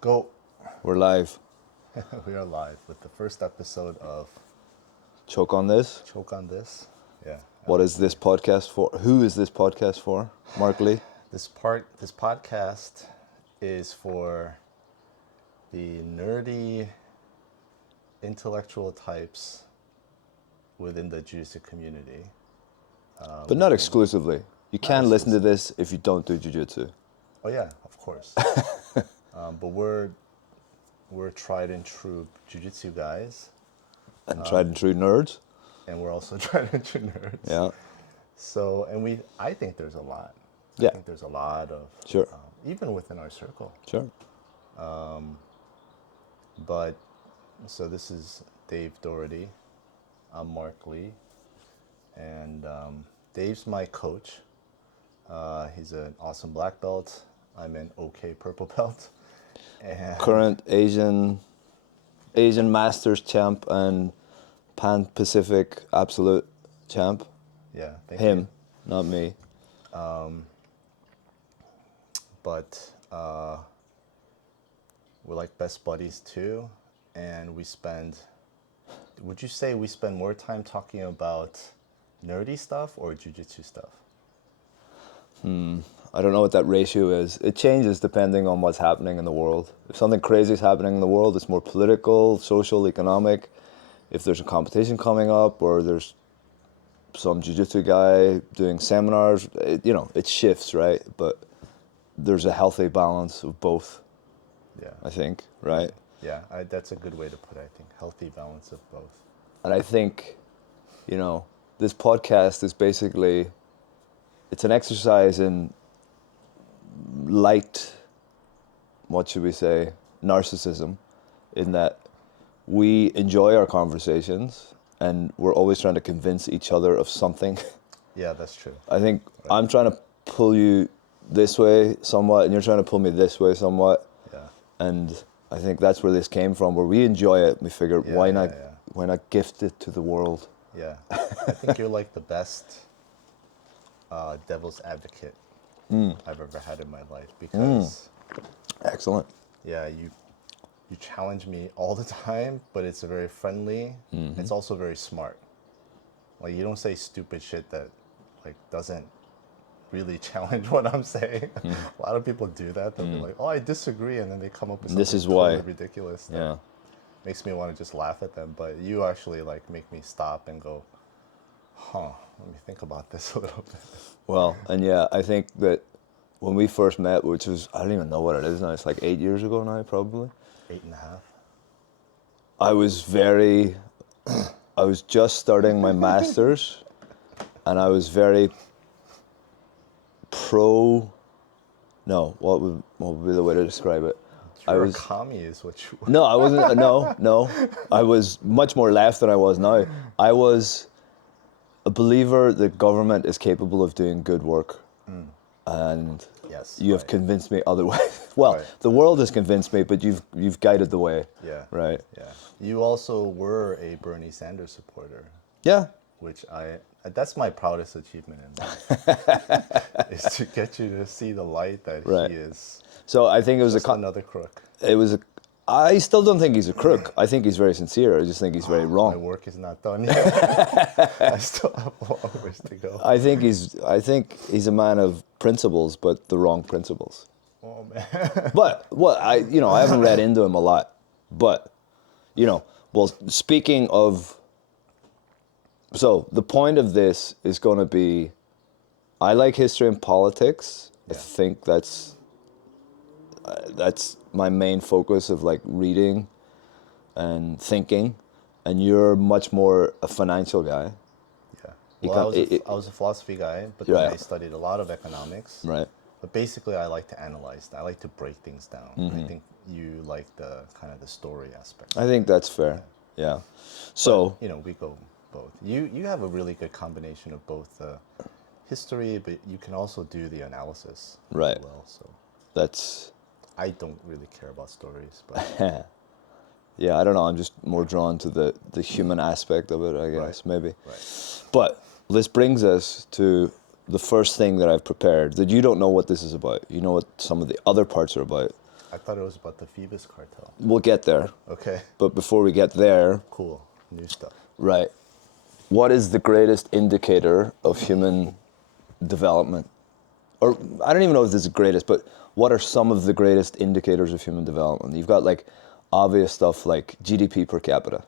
Go. We're live. We are live with the first episode of Choke on this. Choke on This. Yeah. What is this podcast for? Who is this podcast for? Mark Lee? This podcast is for the nerdy intellectual types within the jiu-jitsu community. But not exclusively. You can listen to exclusively. this if you don't do jiu-jitsu. Oh yeah, of course. But we're tried and true jiu-jitsu guys, And tried and true nerds. and we're also tried and true nerds. Yeah. So, I think there's a lot. Yeah. I think there's a lot of, Sure. even within our circle. Sure. But, so this is Dave Doherty. I'm Mark Lee. And Dave's my coach. He's an awesome black belt. I'm an okay purple belt. And Current Asian Masters champ and Pan Pacific Absolute champ. yeah, thank Him, you. not me. But we're like best buddies too. And would you say we spend more time talking about nerdy stuff or jiu-jitsu stuff? I don't know what that ratio is. It changes depending on what's happening in the world. If something crazy is happening in the world, it's more political, social, economic. If there's a competition coming up or there's some jiu-jitsu guy doing seminars, it shifts, right? But there's a healthy balance of both, Yeah. I think, right? Yeah, that's a good way to put it, I think. Healthy balance of both. And I think, this podcast is basically, it's an exercise in light, what should we say, narcissism, in that we enjoy our conversations and we're always trying to convince each other of something. Yeah, that's true. I think I'm trying to pull you this way somewhat and you're trying to pull me this way somewhat. Yeah. And I think that's where this came from, where we enjoy it. We figure, Yeah, why yeah, not? yeah. Why not gift it to the world? Yeah. I think you're like the best devil's advocate I've ever had in my life because, Excellent. yeah, you challenge me all the time, but it's very friendly. It's also very smart. Like, you don't say stupid shit that, like, doesn't really challenge what I'm saying. A lot of people do that. They'll be like, oh, I disagree, and then they come up with something This is totally why. ridiculous that Yeah. makes me want to just laugh at them. But you actually, like, make me stop and go, let me think about this a little bit. Well, and yeah, I think that when we first met, which was, I don't even know what it is now, it's like 8 years ago now, probably. 8.5. I was just starting my master's, and I was very what would be the way to describe it? You're a commie is what you were. No, I wasn't, no. I was much more left than I was now. I was a believer that government is capable of doing good work. And Yes, you have right. convinced me otherwise. Well, Right. the world has convinced me, but you've guided the way. Yeah. Right. Yeah. You also were a Bernie Sanders supporter, Yeah. which that's my proudest achievement in life, is to get you to see the light that Right. he is So I think it was just another crook. I still don't think he's a crook. I think he's very sincere. I just think he's very My wrong. work is not done yet. I still have a long ways to go. I think he's a man of principles, but the wrong principles. Oh man. But I haven't read into him a lot. But speaking of, so the point of this is going to be, I like history and politics. Yeah. I think that's my main focus of like reading and thinking, and you're much more a financial guy. Yeah. You Well, can't- I was a philosophy guy, but then Yeah. I studied a lot of economics. Right. But basically, I like to analyze. I like to break things down. Mm-hmm. I think you like the kind of the story aspect. I think that's fair. Yeah. So We go both. You have a really good combination of both the history, but you can also do the analysis Right. as well. So that's, I don't really care about stories, but yeah, I don't know. I'm just more drawn to the human aspect of it, I guess, maybe. right. But this brings us to the first thing that I've prepared, that you don't know what this is about. You know what some of the other parts are about. I thought it was about the Phoebus cartel. We'll get there. Okay. But before we get there, Cool. New stuff. right, what is the greatest indicator of human development? Or I don't even know if this is greatest, but what are some of the greatest indicators of human development? You've got like obvious stuff like GDP per capita,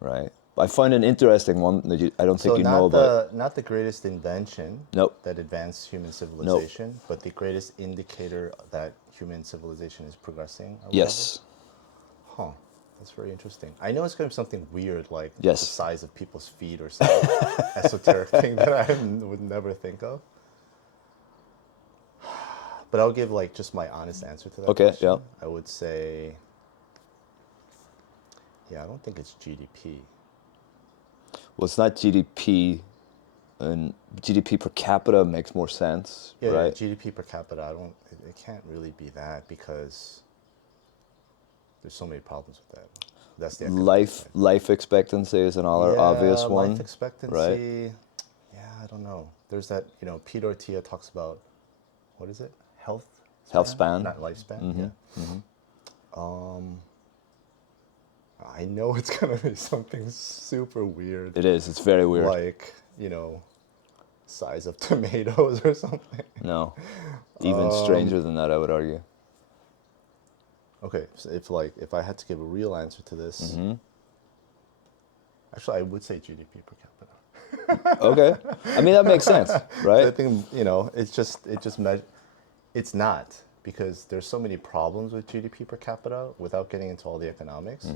right? I find an interesting one that I don't think you know about. Not the greatest invention Nope. that advanced human civilization, but the greatest indicator that human civilization is progressing. Or Yes. whatever. Huh. That's very interesting. I know it's going to be something weird like Yes. the size of people's feet or some esoteric thing that I would never think of. But I'll give like just my honest answer to that Okay, question. yeah. I would say, yeah, I don't think it's GDP. Well, it's not GDP, and GDP per capita makes more sense, Yeah, right? GDP per capita, it can't really be that because there's so many problems with that. That's the economic side. Life expectancy is another obvious one. Life expectancy. right? Yeah, I don't know. There's that, Pete Ortia talks about, what is it? Health span. Not lifespan, yeah. I know it's going to be something super weird. It is. It's very weird. Like, size of tomatoes or something. No, even stranger than that, I would argue. Okay, so if I had to give a real answer to this, actually I would say GDP per capita. Okay, I mean that makes sense, I right? think it's not because there's so many problems with GDP per capita without getting into all the economics.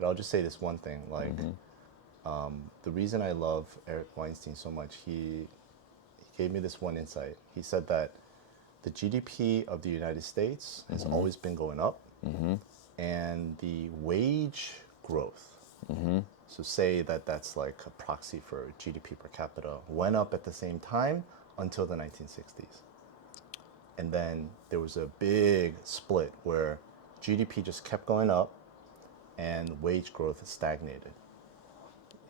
But I'll just say this one thing, like the reason I love Eric Weinstein so much, he gave me this one insight. He said that the GDP of the United States has always been going up, and the wage growth, so say that's like a proxy for GDP per capita, went up at the same time until the 1960s. And then there was a big split where GDP just kept going up and wage growth has stagnated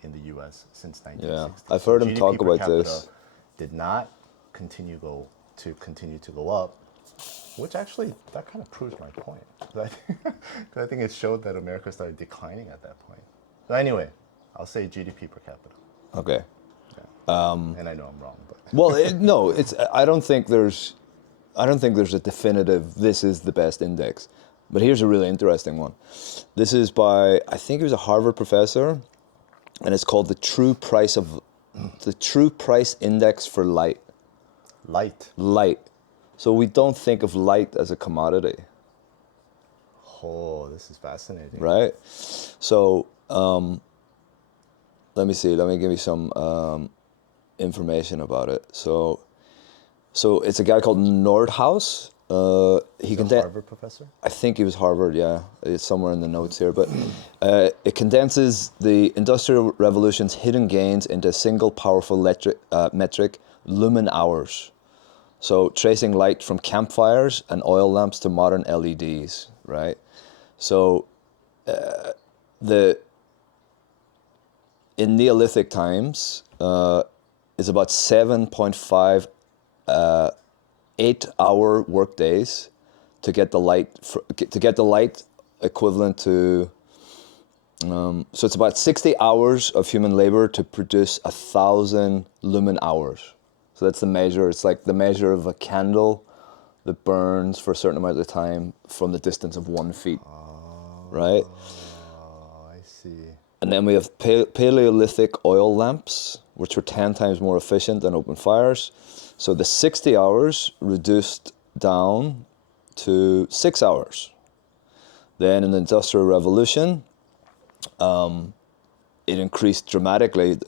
in the US since 1960. I've heard him GDP talk per about capita this. did not continue to go up, which actually that kind of proves my point. 'Cause I think it showed that America started declining at that point. But anyway, I'll say GDP per capita. Okay. And I know I'm wrong, but Well, no, it's. I don't think there's a definitive. This is the best index, but here's a really interesting one. This is by I think he was a Harvard professor, and it's called the True Price Index for Light. Light. So we don't think of light as a commodity, Oh, this is fascinating. right? So let me see. Let me give you some information about it. So it's a guy called Nordhaus. He He's a contain. Harvard professor? I think he was Harvard. Yeah, it's somewhere in the notes here. But it condenses the Industrial Revolution's hidden gains into a single powerful metric: lumen hours. So tracing light from campfires and oil lamps to modern LEDs, right? So in Neolithic times, it's about 7.5 8-hour work days to get the light equivalent to. So it's about 60 hours of human labor to produce 1,000 lumen hours. So that's the measure. It's like the measure of a candle that burns for a certain amount of time from the distance of 1 feet, right? Oh, I see. And then we have Paleolithic oil lamps, which were 10 times more efficient than open fires. So the 60 hours reduced down to 6 hours. Then in the Industrial Revolution, it increased dramatically.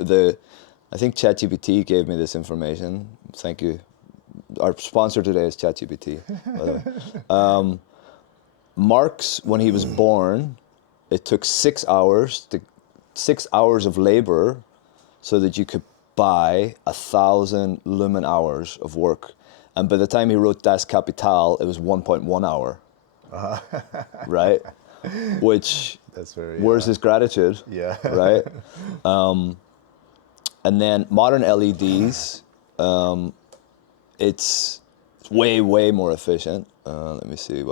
I think ChatGPT gave me this information. Thank you. Our sponsor today is ChatGPT, by the way. Marx, when he was born, it took 6 hours of labor so that you could buy 1,000 lumen hours of work. And by the time he wrote Das Kapital, it was 1.1 hour. Right? Which, That's very. where's his gratitude? Yeah. Right? And then modern LEDs, it's way, way more efficient. Let me see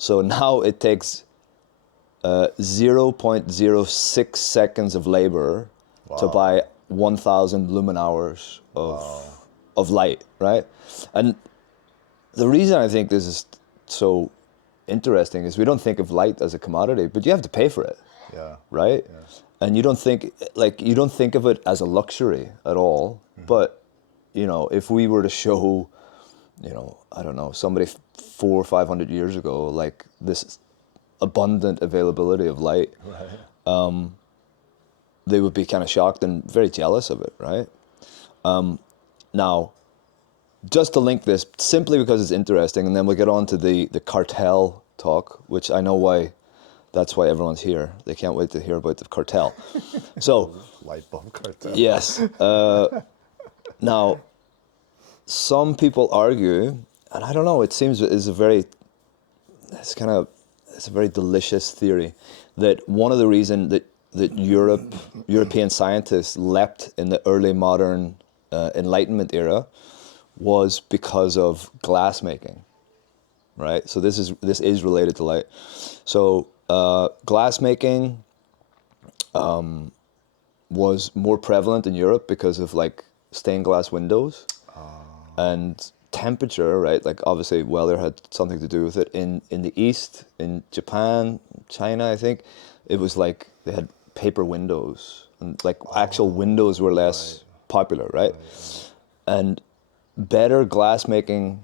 so now it takes 0.06 seconds of labor to Wow. buy 1,000 lumen hours of light, right? And the reason I think this is so interesting is we don't think of light as a commodity, but you have to pay for it, Yeah. right? Yeah. And you don't think of it as a luxury at all. But if we were to show, I don't know, somebody 400 or 500 years ago, like this abundant availability of light, Right. they would be kind of shocked and very jealous of it, right? Now, just to link this, simply because it's interesting, and then we'll get on to the cartel talk, which I know that's why everyone's here. They can't wait to hear about the cartel. So, Light bulb cartel. yes. Now, some people argue, and I don't know, it seems it's a very delicious theory, that one of the reasons that European scientists leapt in the early modern Enlightenment era was because of glass making, right? So this is related to light. So glass making was more prevalent in Europe because of like stained glass windows and temperature, right? Like obviously weather had something to do with it. In the East, in Japan, China, I think, it was like they had paper windows and like actual windows were less popular, right? And better glass making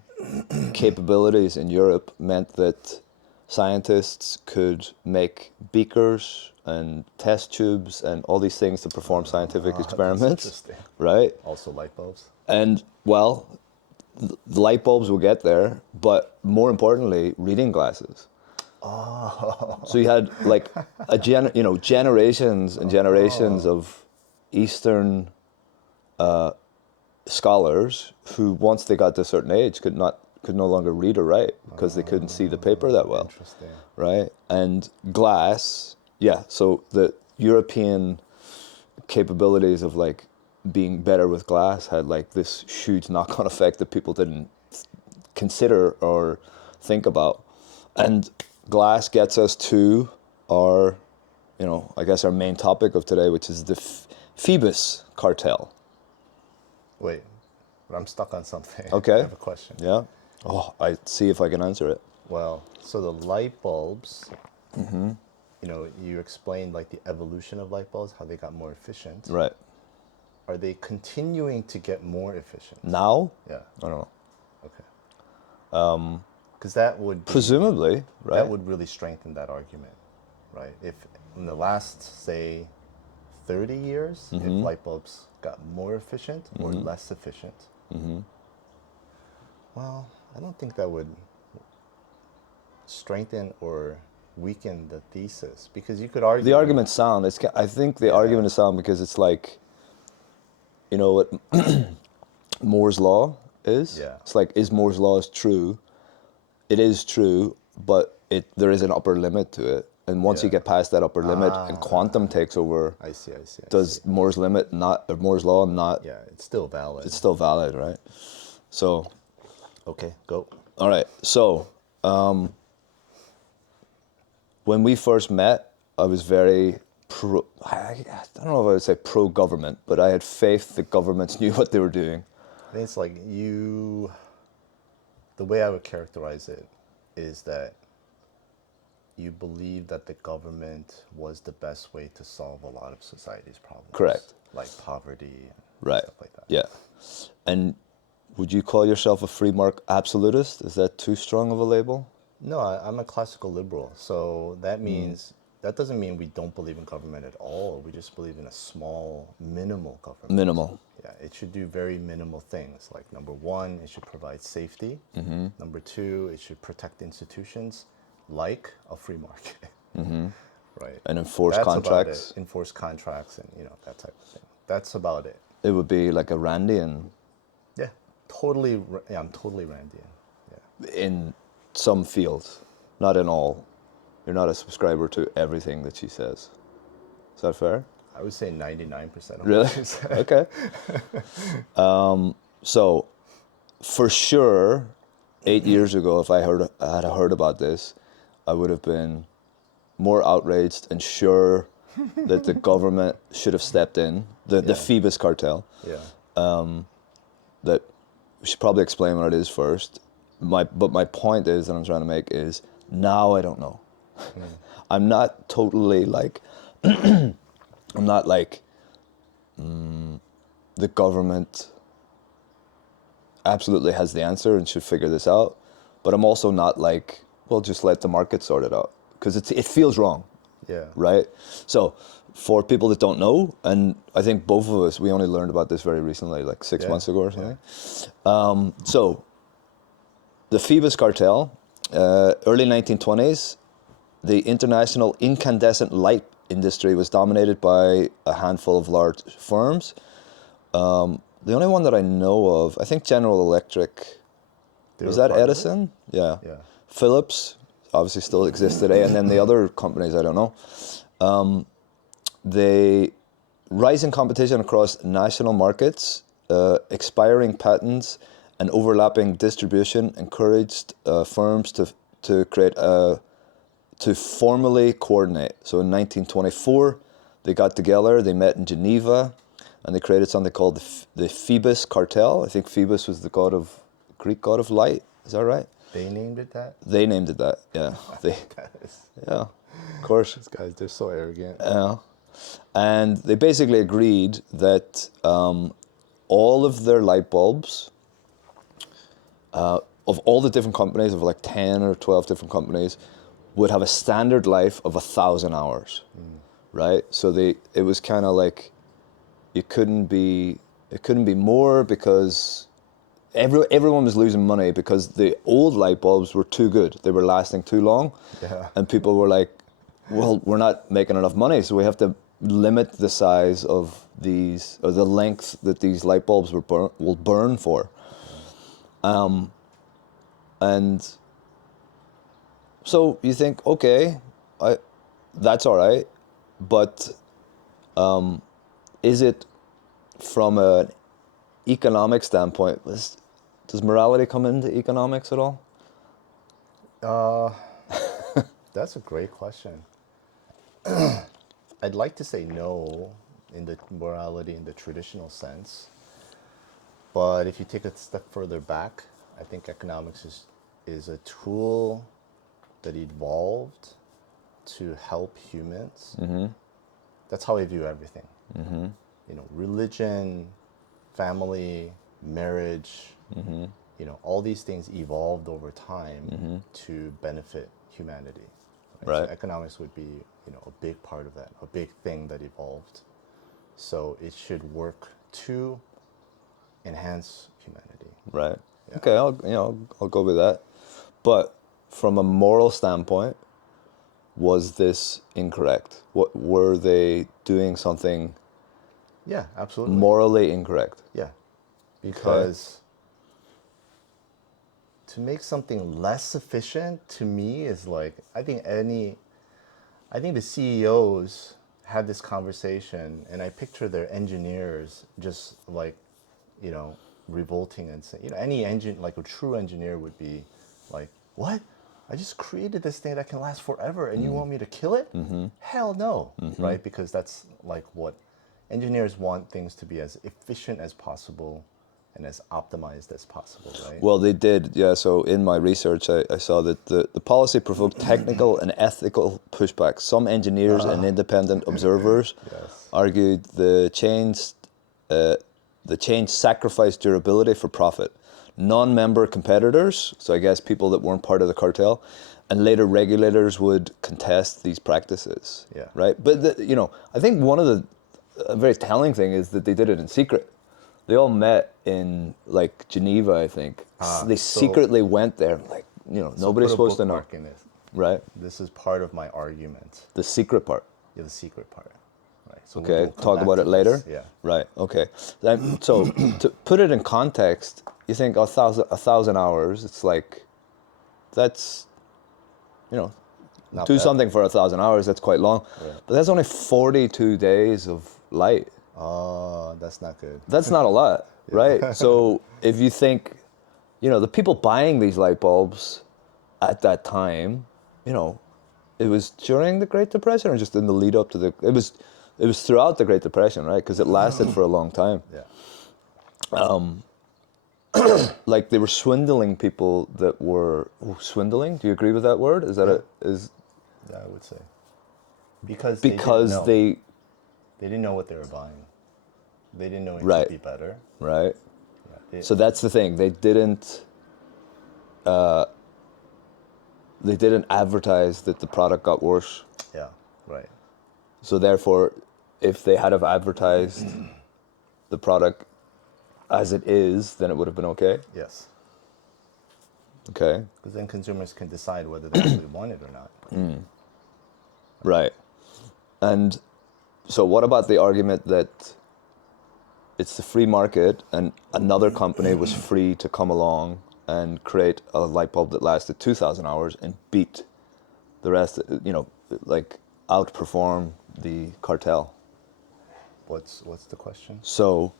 capabilities in Europe meant that scientists could make beakers and test tubes and all these things to perform scientific experiments, interesting. right? Also light bulbs. And well, the light bulbs will get there, but more importantly, reading glasses. Oh. So you had like generations and generations of Eastern scholars who, once they got to a certain age, could no longer read or write because they couldn't see the paper that well. Interesting. Right? And glass, so the European capabilities of like being better with glass had like this huge knock-on effect that people didn't consider or think about. And glass gets us to our, I guess our main topic of today, which is the Phoebus cartel. Wait, but I'm stuck on something. Okay. I have a question. Yeah. Oh, I see if I can answer it. Well, so the light bulbs, you explained like the evolution of light bulbs, how they got more efficient. Right. Are they continuing to get more efficient? Now? Yeah. I don't know. Okay. Because that would presumably, right? That would really strengthen that argument, right? If in the last, say, 30 years, if light bulbs got more efficient or less efficient, well, I don't think that would strengthen or weaken the thesis, because you could argue... The argument's sound. I think the argument is sound because it's like, you know what Moore's law is? Yeah. It's like, is Moore's law true? It is true, but there is an upper limit to it. And once you get past that upper limit and quantum takes over, I see. does Moore's law not? Yeah, it's still valid. It's still valid, right? So. Okay, go. All right. So, when we first met, I was very I don't know if I would say pro-government, but I had faith that governments knew what they were doing. I think it's like the way I would characterize it is that you believe that the government was the best way to solve a lot of society's problems. Correct. Like poverty and Right. stuff like that. Yeah. And would you call yourself a free market absolutist? Is that too strong of a label? No, I'm a classical liberal. So that means, that doesn't mean we don't believe in government at all. We just believe in a small, minimal government. Minimal. Yeah, it should do very minimal things. Like number one, it should provide safety. Number two, it should protect institutions like a free market. Right. And enforce That's contracts. about it. Enforce contracts and that type of thing. That's about it. It would be like a Randian. Yeah, totally. Yeah, I'm totally Randian. Yeah. In some fields, not in all. You're not a subscriber to everything that she says. Is that fair? I would say 99% of Really? what she said. Okay. So, for sure, 8 years ago, if I had heard about this, I would have been more outraged and sure that the government should have stepped in, the Phoebus cartel. Yeah. That we should probably explain what it is first. But my point is that I'm trying to make is now I don't know. I'm not totally like I'm not like the government absolutely has the answer and should figure this out. But I'm also not like, well, just let the market sort it out, because it feels wrong. Yeah. Right? So for people that don't know, and I think both of us, we only learned about this very recently, like 6 months ago or something. Yeah. So the Phoebus cartel, early 1920s, the international incandescent light industry was dominated by a handful of large firms. The only one that I know of, I think General Electric, was that Edison? Yeah. Philips, obviously still exists today, and then the other companies, I don't know. The rising competition across national markets, expiring patents, and overlapping distribution encouraged firms to create to formally coordinate. So in 1924, they got together, they met in Geneva, and they created something called the Phoebus cartel. I think Phoebus was the Greek god of light. Is that right? They named it that? They named it that, yeah. Yeah, of course. These guys, they're so arrogant. Yeah. And they basically agreed that all of their light bulbs, of all the different companies, of like 10 or 12 different companies, would have a standard life of 1,000 hours, right? So it was kind of like, it couldn't be more, because everyone was losing money because the old light bulbs were too good. They were lasting too long. Yeah. And people were like, well, we're not making enough money, so we have to limit the size of these, or the length that these light bulbs will burn for. And so you think, okay, that's all right, but is it from an economic standpoint? Does morality come into economics at all? That's a great question. I'd like to say no in the morality in the traditional sense. But if you take a step further back, I think economics is a tool that evolved to help humans. Mm-hmm. That's how I view everything. Mm-hmm. You know, religion, family, marriage, mm-hmm. you know, all these things evolved over time mm-hmm. to benefit humanity. Right? So economics would be, you know, a big part of that, a big thing that evolved. So it should work to enhance humanity. Right. Yeah. Okay, I'll go with that. But from a moral standpoint, was this incorrect? What were they doing something? Yeah, absolutely. Morally incorrect. Yeah, because to make something less efficient to me is like, I think the CEOs had this conversation, and I picture their engineers just like, you know, revolting and saying, you know, any engine, like a true engineer would be like, what? I just created this thing that can last forever, and you want me to kill it? Mm-hmm. Hell no, mm-hmm. right? Because that's like what engineers want, things to be as efficient as possible and as optimized as possible, right? Well, they did, yeah. So in my research, I saw that the policy provoked technical and ethical pushback. Some engineers and independent observers argued the change sacrificed durability for profit. Non-member competitors, so I guess people that weren't part of the cartel, and later regulators would contest these practices, right? But, I think one of a very telling thing is that they did it in secret. They all met in, like, Geneva, I think. They secretly went there, like, nobody's supposed to know. Right? This is part of my argument. The secret part? Yeah, the secret part. Right. So okay, we'll talk about it later? Yeah. Right, okay. So, to put it in context, you think 1,000 hours, it's like, that's, Not do bad. something for 1,000 hours, that's quite long. Yeah. But that's only 42 days of light. Oh, that's not good. That's not a lot, right? So if you think, you know, the people buying these light bulbs at that time, you know, it was during the Great Depression or just in the lead up to it was throughout the Great Depression, right? Because it lasted for a long time. Yeah. Like they were swindling people that were swindling. Do you agree with that word? Is that Yeah, I would say. Because because they didn't know what they were buying. They didn't know it Right. could be better. right? Yeah, So that's the thing. They didn't advertise that the product got worse. yeah, right. So therefore, if they had have advertised the product as it is, then it would have been okay. Yes. Okay. Because then consumers can decide whether they actually want it or not. Right. And so what about the argument that it's the free market and another company was free to come along and create a light bulb that lasted 2,000 hours and beat the rest, you know, like outperform the cartel? What's the question? So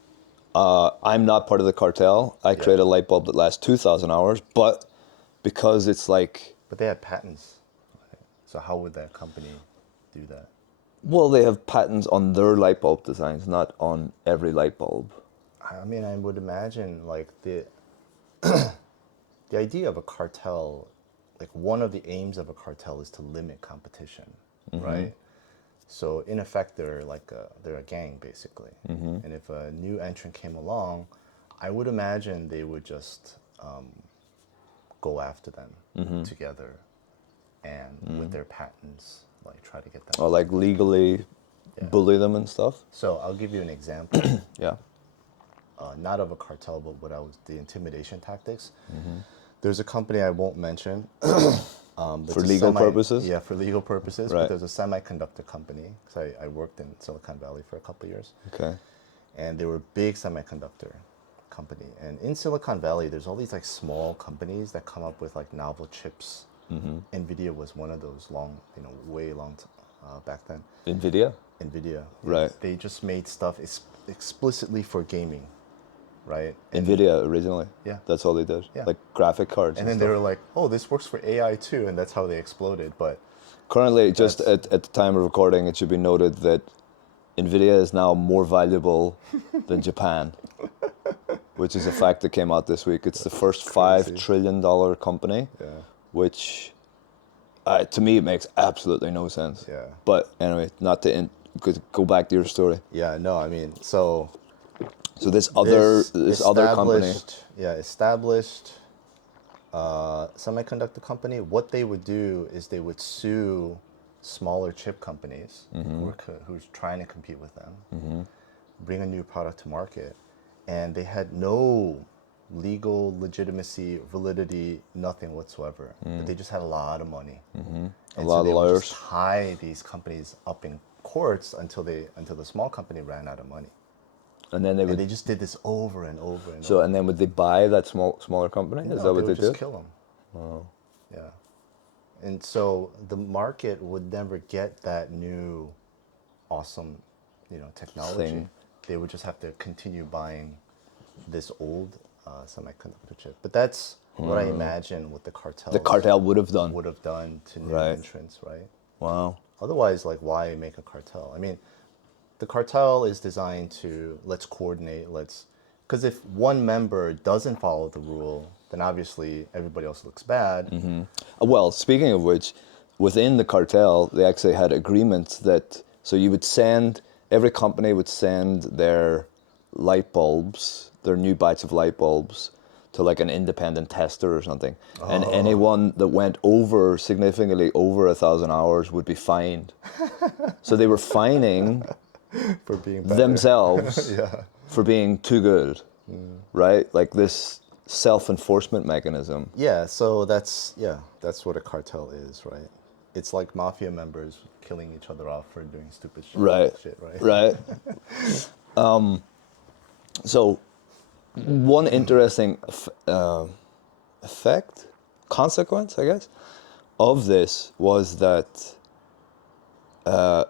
I'm not part of the cartel. I create a light bulb that lasts 2,000 hours, but because it's like, But they had patents. Right? So how would that company do that? well, they have patents on their light bulb designs, not on every light bulb. I mean, I would imagine like the the idea of a cartel, like one of the aims of a cartel is to limit competition, right? So in effect, they're a gang basically. And if a new entrant came along, I would imagine they would just go after them together, and with their patents, like try to get them. Or like legally bully them and stuff. So I'll give you an example. Yeah. Not of a cartel, but the intimidation tactics. There's a company I won't mention. For legal purposes? Yeah, for legal purposes. Right. But there's a semiconductor company. So I worked in Silicon Valley for a couple of years. Okay. And they were a big semiconductor company. And in Silicon Valley, there's all these like small companies that come up with like novel chips. NVIDIA was one of those way long back then. NVIDIA? NVIDIA. Right. They just made stuff explicitly for gaming, right? NVIDIA originally. Yeah. That's all they did. Yeah. Like graphic cards. And then they were like, oh, this works for AI too. And that's how they exploded. But Currently, just at the time of recording, it should be noted that NVIDIA is now more valuable than Japan, which is a fact that came out this week. It's the first $5 trillion company, which to me, it makes absolutely no sense. Yeah. But anyway, not to go back to your story. Yeah, no, I mean, so this other company. Established semiconductor company, what they would do is they would sue smaller chip companies who's trying to compete with them, bring a new product to market, and they had no legal legitimacy, validity, nothing whatsoever. But they just had a lot of money. And a lot of they would lawyers. just tie these companies up in courts until the small company ran out of money. And then they just did this over and over and So over. and then would they buy that smaller company? Is that what they they would just did? kill them. Oh. Yeah. And so the market would never get that new awesome, technology. Thing. They would just have to continue buying this old semiconductor chip. But that's what I imagine what the cartel would have done. To new entrants, right? Wow. Otherwise, like, why make a cartel? I mean, the cartel is designed to let's coordinate, because if one member doesn't follow the rule, then obviously everybody else looks bad. Well, speaking of which, within the cartel, they actually had agreements so you would every company would send their light bulbs, their new batch of light bulbs, to like an independent tester or something. And anyone that went significantly over 1,000 hours would be fined. So they were fining For being better. themselves for being too good, right? Like this self-enforcement mechanism. Yeah, so that's what a cartel is, right? It's like mafia members killing each other off for doing stupid shit. Right. Right. So one interesting consequence, I guess, of this was that the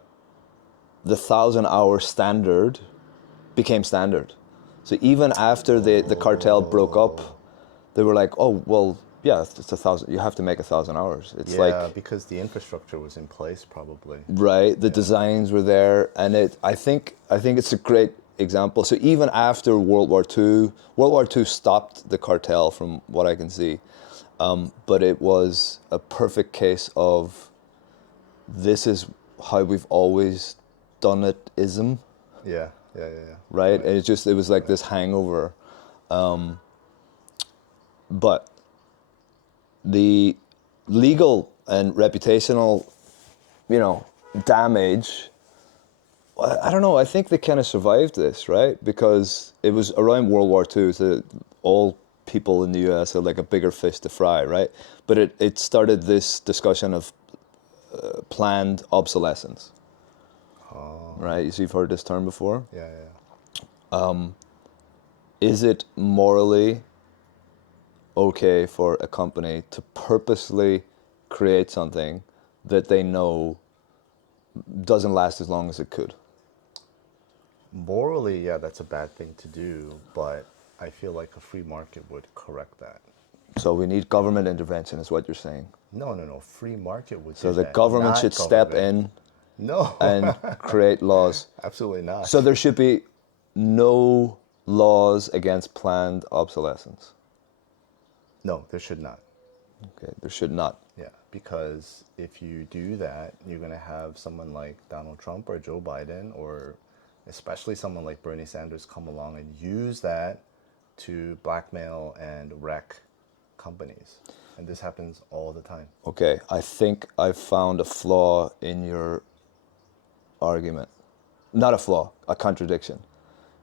1,000-hour standard became standard. So even after the cartel broke up, they were like, oh, well, yeah, it's 1,000. You have to make 1,000 hours. It's Yeah, like, because the infrastructure was in place, probably. right, the designs were there, and I think it's a great example. So even after World War II stopped the cartel, from what I can see, but it was a perfect case of this is how we've always done it ism, Yeah, yeah, yeah, yeah. right? And it was like this hangover. But the legal and reputational, damage, I don't know, I think they kind of survived this, right? Because it was around World War II, so all people in the US had like a bigger fish to fry, right? But it started this discussion of planned obsolescence, right? So you've heard this term before. Yeah, yeah. Is it morally okay for a company to purposely create something that they know doesn't last as long as it could? Morally, yeah, that's a bad thing to do, but I feel like a free market would correct that. So we need government intervention, is what you're saying. No, no, no. Free market would So do the that. government Not should step government. in No, and create laws. absolutely not. So there should be no laws against planned obsolescence. No, there should not. Okay, there should not. Yeah, because if you do that, you're going to have someone like Donald Trump or Joe Biden, or especially someone like Bernie Sanders, come along and use that to blackmail and wreck companies. And this happens all the time. Okay, I think I've found a flaw in your argument. Not a flaw, a contradiction.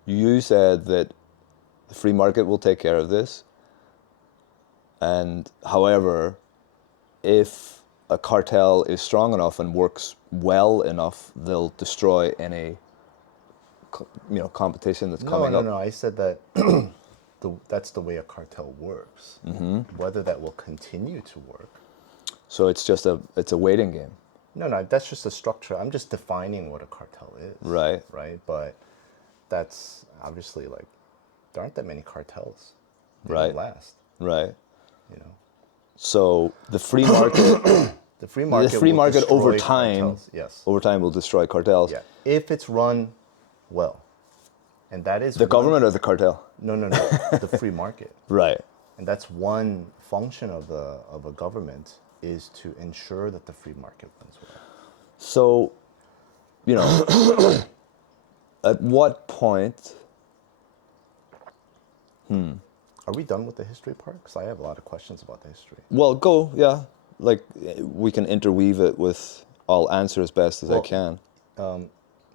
You said that the free market will take care of this, and however, if a cartel is strong enough and works well enough, they'll destroy any competition that's No, coming no, up. no. I said that that's the way a cartel works. Whether that will continue to work. So it's a waiting game. No, no, that's just a structure. I'm just defining what a cartel is. Right. Right. But that's obviously like, there aren't that many cartels. They Right. don't last. Right. You know. So the free market, The free market. the free will market over destroy time, cartels. Yes. over time will destroy cartels. Yeah. If it's run well, and that is The one- government or the cartel? No, no, no. The free market. Right. And that's one function of a government, is to ensure that the free market runs well. So, at what point? Are we done with the history part? Because I have a lot of questions about the history. Well, go, yeah. Like, we can interweave it with, I'll answer as best as I Well, can.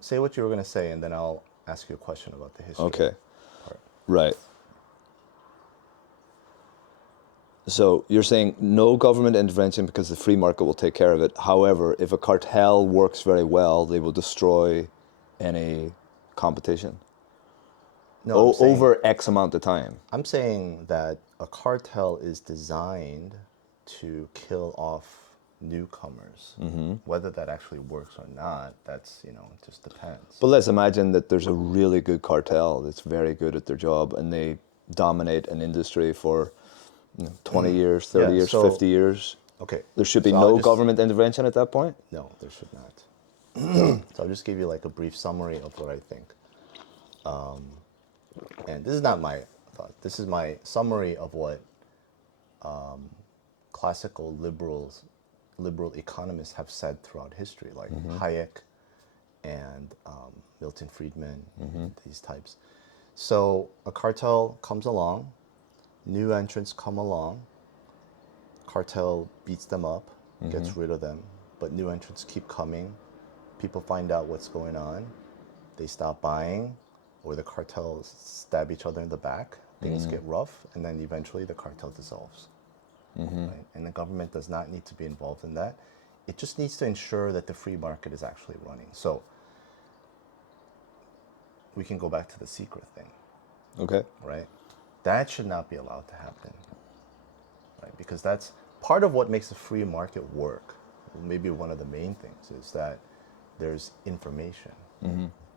Say what you were going to say, and then I'll ask you a question about the history Okay. part. Right. So you're saying no government intervention because the free market will take care of it. However, if a cartel works very well, they will destroy any competition No, over X amount of time. I'm saying that a cartel is designed to kill off newcomers. Whether that actually works or not, that's, it just depends. But let's imagine that there's a really good cartel that's very good at their job and they dominate an industry for 20 years, 30 Yeah, years, so- 50 years. Okay. There should be so I'll no just- government intervention at that point? No, there should not. So I'll just give you like a brief summary of what I think. And this is not my thought. This is my summary of what classical liberal economists have said throughout history, like Hayek and Milton Friedman, these types. So a cartel comes along, new entrants come along, cartel beats them up, gets rid of them, but new entrants keep coming. People find out what's going on, they stop buying, or the cartels stab each other in the back, things get rough, and then eventually the cartel dissolves. Right? And the government does not need to be involved in that. It just needs to ensure that the free market is actually running. So we can go back to the secret thing, Okay. right? That should not be allowed to happen, right? Because that's part of what makes the free market work. Maybe one of the main things is that there's information,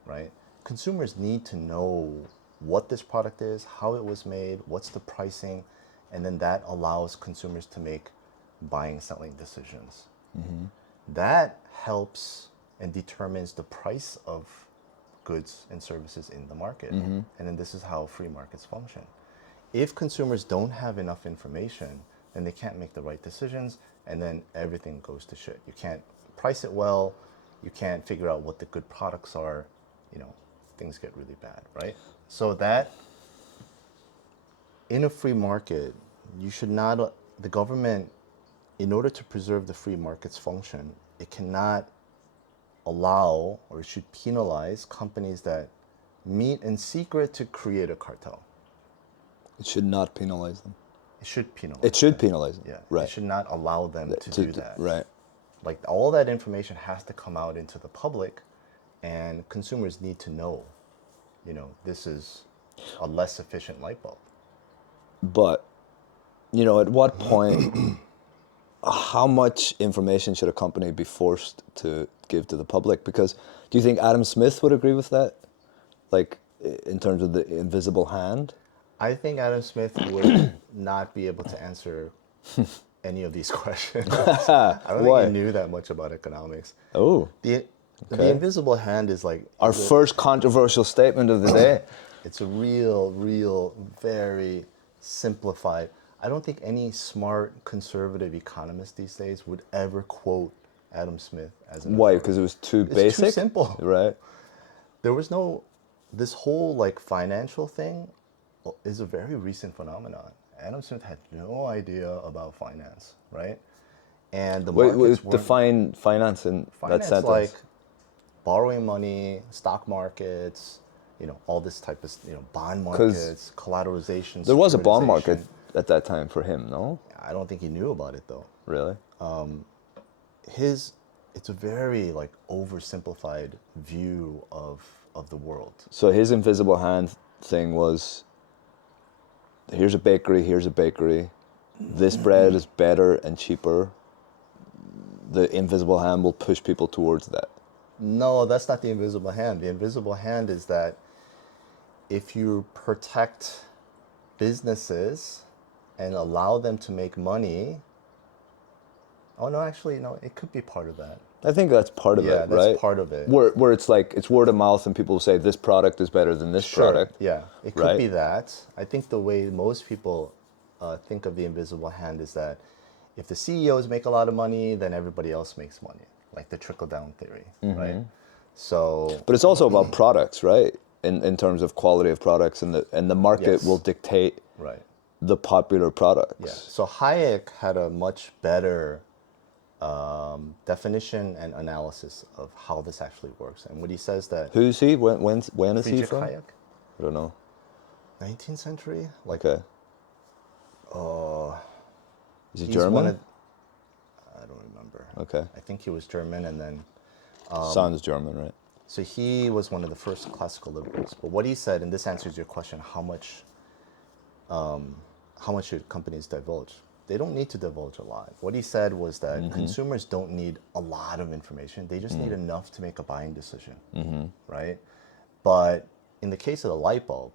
right? Consumers need to know what this product is, how it was made, what's the pricing. and then that allows consumers to make buying and selling decisions. That helps and determines the price of goods and services in the market. And then this is how free markets function. If consumers don't have enough information, then they can't make the right decisions, and then everything goes to shit. You can't price it well, you can't figure out what the good products are, things get really bad, right? So that in a free market, you should not, the government, in order to preserve the free market's function, it cannot allow or it should penalize companies that meet in secret to create a cartel. It should not penalize them. It should penalize It should them. penalize them. Yeah. Right. It should not allow them to do that. Right. Like all that information has to come out into the public, and consumers need to know, this is a less efficient light bulb. But, at what point, how much information should a company be forced to give to the public? Because do you think Adam Smith would agree with that? Like, in terms of the invisible hand? I think Adam Smith would not be able to answer any of these questions. I don't Why? think he knew that much about economics. Oh, The okay. invisible hand is like Our first controversial statement of the day. it's a real, very simplified. I don't think any smart conservative economist these days would ever quote Adam Smith as an Why? authority. Because it was too It's basic? too simple. Right. There was no, this whole like financial thing is a very recent phenomenon. Adam Smith had no idea about finance, right? And the markets weren't, Define finance in that finance sentence. like borrowing money, stock markets, all this type of, bond markets, collateralization. There was a bond securitization. market at that time for him, no? I don't think he knew about it though. Really? It's a very like oversimplified view of the world. So his invisible hand thing was, here's a bakery, this bread is better and cheaper. The invisible hand will push people towards that. No, that's not the invisible hand. The invisible hand is that if you protect businesses and allow them to make money. Oh no, actually, no, it could be part of that. I think that's part of Yeah, it, right? that's part of it. Where it's like, it's word of mouth and people say this product is better than this product. Yeah, it could right? be that. I think the way most people think of the invisible hand is that if the CEOs make a lot of money, then everybody else makes money, like the trickle-down theory, right? So, But it's also about products, right? In terms of quality of products, and the market Yes. will dictate right, the popular products. yeah. So Hayek had a much better definition and analysis of how this actually works. And what he says that Who's he? When is he Friedrich from? Hayek, I don't know. 19th century, like Okay. Is he he's German? one of- I don't remember. Okay. I think he was German, and then Sounds German, right? so he was one of the first classical liberals. But what he said, and this answers your question, how much should companies divulge? They don't need to divulge a lot. What he said was that consumers don't need a lot of information. They just need enough to make a buying decision, right? But in the case of the light bulb,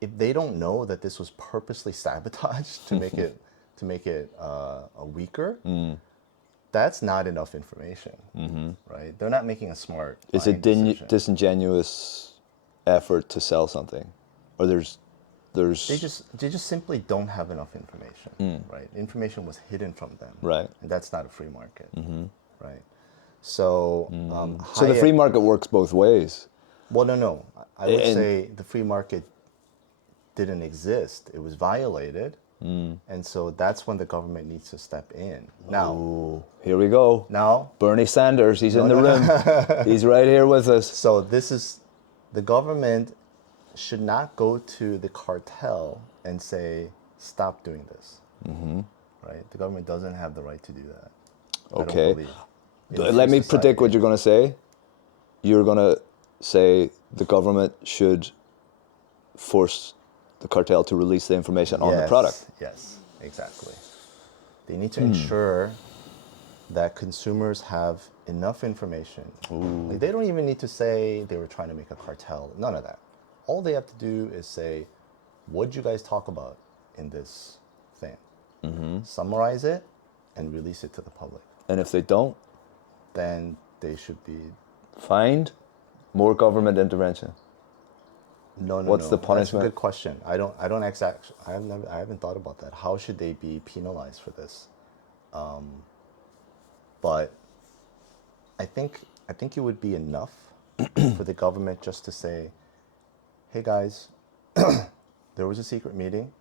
if they don't know that this was purposely sabotaged to make it weaker, that's not enough information, right? They're not making a smart It's a buying decision. disingenuous effort to sell something, or there's They just simply don't have enough information, right? Information was hidden from them, Right. And that's not a free market, right? So, so the free market works both ways. Well, no. I would And- say the free market didn't exist. It was violated, and so that's when the government needs to step in. Now, Ooh, here we go. now, Bernie Sanders, he's in the room. He's right here with us. so this is the government should not go to the cartel and say, stop doing this. Right? The government doesn't have the right to do that. I Okay. don't believe. In a Let free me predict what society. you're going to say. You're going to say the government should force the cartel to release the information on the product. Yes, exactly. They need to ensure that consumers have enough information. Like, they don't even need to say they were trying to make a cartel. None of that. All they have to do is say, what'd you guys talk about in this thing. Summarize it and release it to the public. And if they don't, Then they should be fined, more government intervention. no. What's the That's a punishment? good question. I haven't thought about that. How should they be penalized for this? But I think it would be enough for the government just to say, "Hey guys, there was a secret meeting.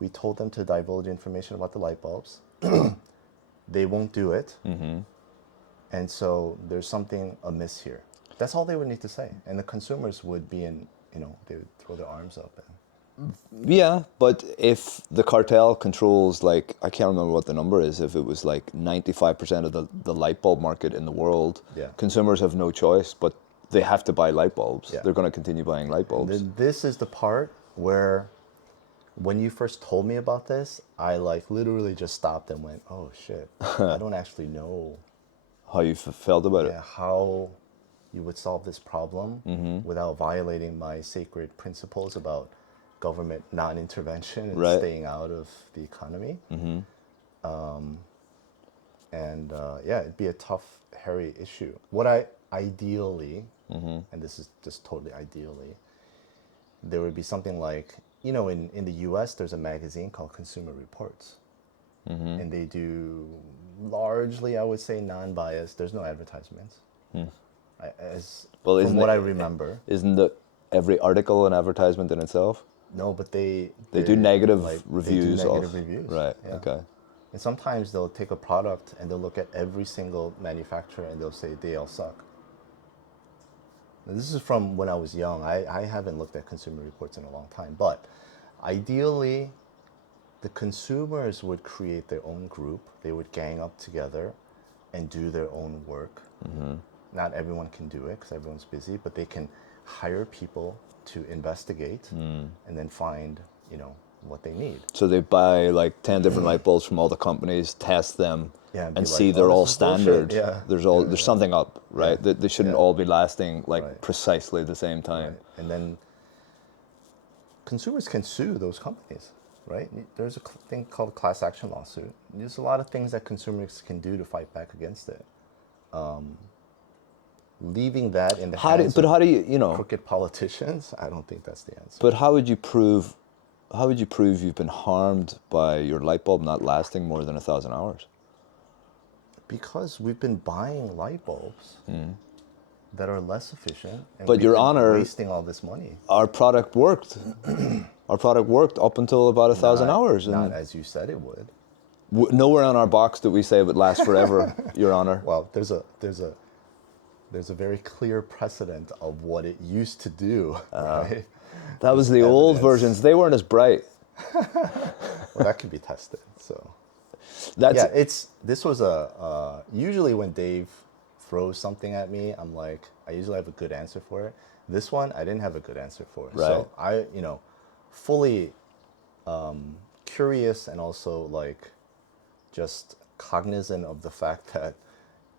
We told them to divulge information about the light bulbs. They won't do it, and so there's something amiss here." That's all they would need to say, and the consumers would be in. They would throw their arms up. Yeah, but if the cartel controls, like, I can't remember what the number is, if it was like 95% of the light bulb market in the world, Yeah. consumers have no choice, but they have to buy light bulbs. Yeah. They're going to continue buying light bulbs. This is the part where, when you first told me about this, I like literally just stopped and went, "Oh shit! I don't actually know How you felt about it? how you would solve this problem without violating my sacred principles about government non-intervention and Right. staying out of the economy." It'd be a tough, hairy issue. What I ideally, and this is just totally ideally, there would be something like, in the US, there's a magazine called Consumer Reports. And they do largely, I would say, non-biased. There's no advertisements. Well, From isn't what it- I remember. Isn't every article an advertisement in itself? No, but they do negative They reviews do of- negative reviews. Right, yeah. okay. And sometimes they'll take a product and they'll look at every single manufacturer and they'll say they all suck. Now, this is from when I was young. I haven't looked at Consumer Reports in a long time. But ideally, the consumers would create their own group. They would gang up together and do their own work. Not everyone can do it because everyone's busy, but they can hire people to investigate and then find, what they need. So they buy like 10 different light bulbs from all the companies, test them, Yeah, and and be see like, they're "Oh, all this is bullshit." standard. Yeah. There's something up, right? They shouldn't Yeah. all be lasting like Right. precisely the same time. Right. And then consumers can sue those companies, right? There's a thing called a class action lawsuit. There's a lot of things that consumers can do to fight back against it. Leaving that in the hands But of how do you know? crooked politicians, I don't think that's the answer. But how would you prove you've been harmed by your light bulb not lasting more than 1,000 hours? Because we've been buying light bulbs that are less efficient, and But we've Your been Honor- wasting all this money. Our product worked. Our product worked up until about 1,000 hours. Not And as you said it would. nowhere on our box do we say it would last forever, Your Honor. Well, there's a very clear precedent of what it used to do, right? That was the old evidence. versions. They weren't as bright. Well, that can be tested. So That's yeah, this was usually when Dave throws something at me, I'm like, I usually have a good answer for it. This one, I didn't have a good answer for it. Right. So I, fully curious and also like just cognizant of the fact that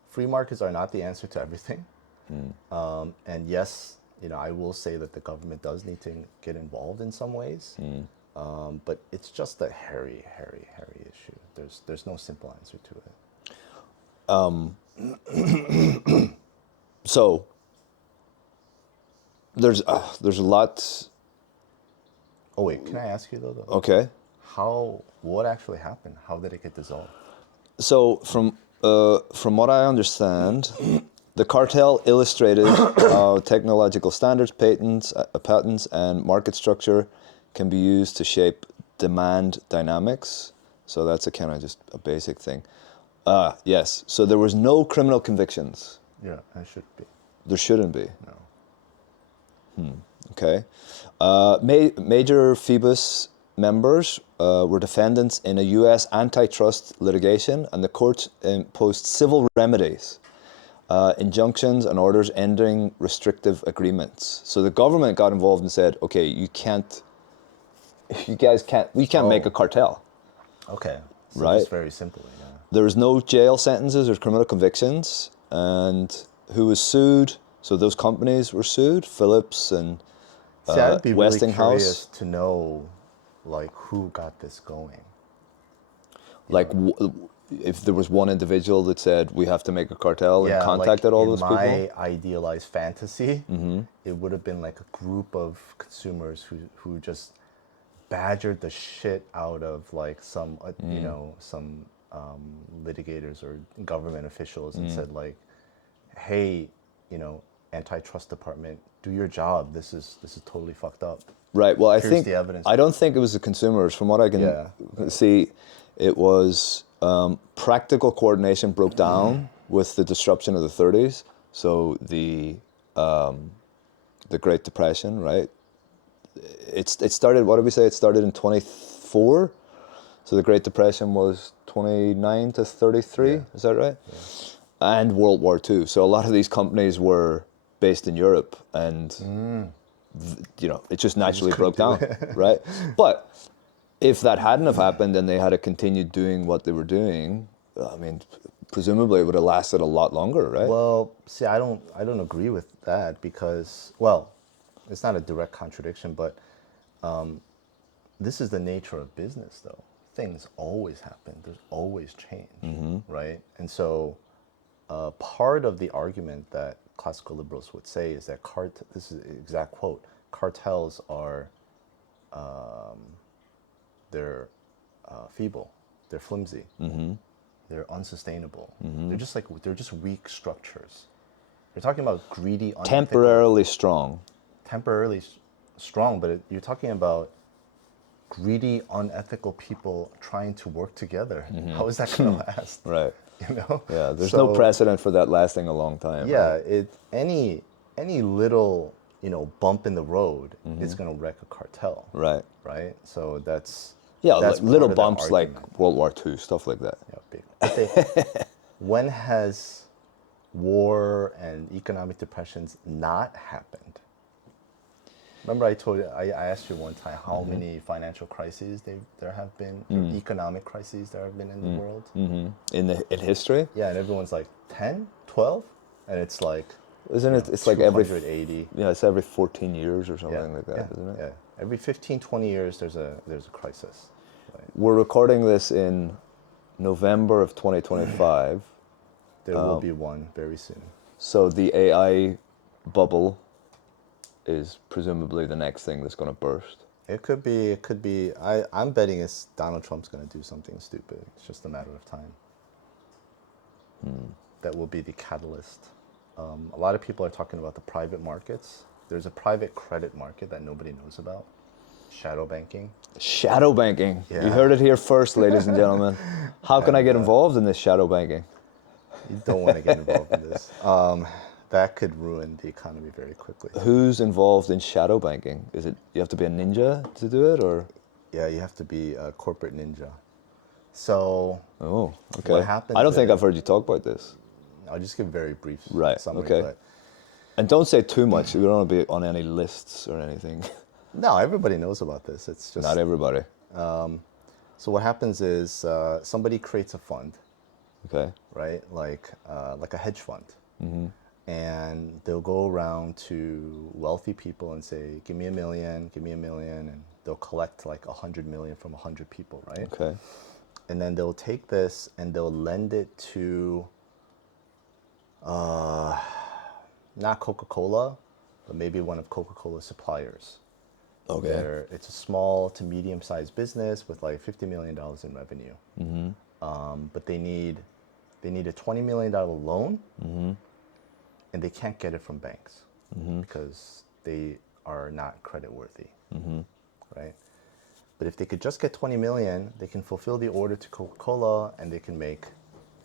free markets are not the answer to everything. And yes, I will say that the government does need to get involved in some ways. But it's just a hairy issue. There's no simple answer to it. so. There's a lot. Oh wait, can I ask you though? Okay. What actually happened? How did it get dissolved? So from what I understand, the cartel illustrated how technological standards, patents, and market structure can be used to shape demand dynamics. So that's a kind of just a basic thing. Yes. So there was no criminal convictions. Yeah, it should be. There shouldn't be. No. Okay. Major Phoebus members were defendants in a U.S. antitrust litigation, and the courts imposed civil remedies, injunctions and orders ending restrictive agreements. So the government got involved and said, okay, we can't make a cartel. Okay. So Right. Just very simply. Yeah. There was no jail sentences or criminal convictions, and who was sued? So those companies were sued, Philips and See, I'd be really Westinghouse. curious to know, like, who got this going. Like, if there was one individual that said we have to make a cartel and contacted all those people. In my idealized fantasy, it would have been like a group of consumers who just badgered the shit out of like some some litigators or government officials and said like, hey, antitrust department, do your job. This is totally fucked up. Right. Well, Here's the evidence. I don't think it was the consumers. From what I can see, it was practical coordination broke down with the disruption of the 30s. So the Great Depression, right? It started. What did we say? It started in 24. So the Great Depression was 29 to 33. Yeah. Is that right? Yeah. And World War II. So a lot of these companies were based in Europe, and it just naturally broke down, right? But if that hadn't have happened and they had continued doing what they were doing, I mean, presumably it would have lasted a lot longer, right? Well, see, I don't agree with that because, well, it's not a direct contradiction, but this is the nature of business, though. Things always happen. There's always change, right? And so part of the argument that classical liberals would say is that this is the exact quote, cartels are they're feeble, they're flimsy, they're unsustainable. They're just weak structures. You're talking about greedy, temporarily strong, but you're talking about greedy, unethical people trying to work together. How is that going to last? Right. Yeah, there's So, no precedent for that lasting a long time. Yeah, right? any little bump in the road is going to wreck a cartel. Right. Right. So that's like little part of that bumps like argument. World War II, stuff like that. Yeah, big. But when has war and economic depressions not happened? Remember, I told you, I asked you one time how many financial crises there have been, economic crises there have been in the world. In history? Yeah, and everyone's like 10, 12, and it's like, isn't it? It's like every 280. Yeah, it's every 14 years or something Yeah, like that, yeah, isn't it? Yeah, every 15, 20 years there's a crisis. Right? We're recording this in November of 2025. There will be one very soon. So the AI bubble is presumably the next thing that's going to burst. It could be. I'm betting Donald Trump's going to do something stupid. It's just a matter of time. That will be the catalyst. A lot of people are talking about the private markets. There's a private credit market that nobody knows about. Shadow banking. Shadow banking. Yeah. You heard it here first, ladies and gentlemen. How can I get involved in this shadow banking? You don't want to get involved in this. That could ruin the economy very quickly. Who's involved in shadow banking? Is it you have to be a ninja to do it, or? Yeah, you have to be a corporate ninja. So. Oh, okay. What happens? I don't think I've heard you talk about this. I'll just give a very brief summary. Okay. But and don't say too much. We don't want to be on any lists or anything. no, everybody knows about this. It's just not everybody. So what happens is somebody creates a fund. Okay. Right, like a hedge fund. And they'll go around to wealthy people and say, give me $1 million, and they'll collect like 100 million from 100 people, right? Okay. And then they'll take this and they'll lend it to, not Coca-Cola, but maybe one of Coca-Cola's suppliers. Okay. It's a small to medium-sized business with like $50 million in revenue. But they need a $20 million loan, and they can't get it from banks because they are not creditworthy, right? But if they could just get 20 million, they can fulfill the order to Coca-Cola and they can make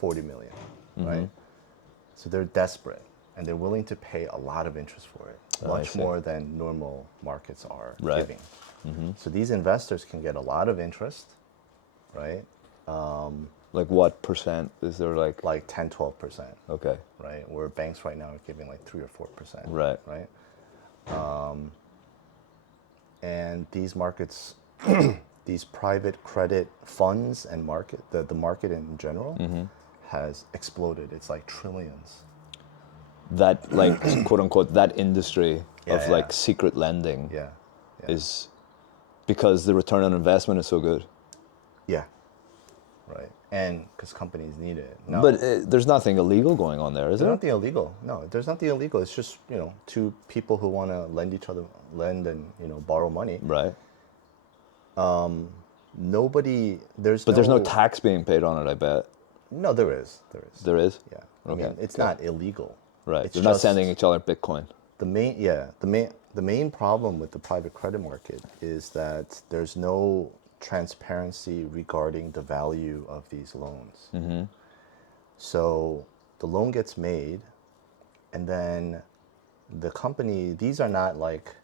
40 million, right? So they're desperate and they're willing to pay a lot of interest for it, much more than normal markets are giving. So these investors can get a lot of interest, right? Like what percent is there like? Like 10, 12%. Okay. Right? Where banks right now are giving like 3 or 4%. Right. Right? And these markets, these private credit funds and the market in general has exploded. It's like trillions. That like quote unquote that industry of like secret lending is because the return on investment is so good. Yeah. right? And because companies need it. No, But there's nothing illegal going on there, is there's there? nothing illegal. No, there's nothing illegal. It's just, two people who want to lend and, borrow money. Right. There's But there's no no, tax being paid on it, I bet. no, there is. There is? Yeah. I Okay, mean, it's good. not illegal. Right. It's They're not just sending each other Bitcoin. the main problem with the private credit market is that there's no transparency regarding the value of these loans. Mm-hmm. So the loan gets made, and then the company, these are not like,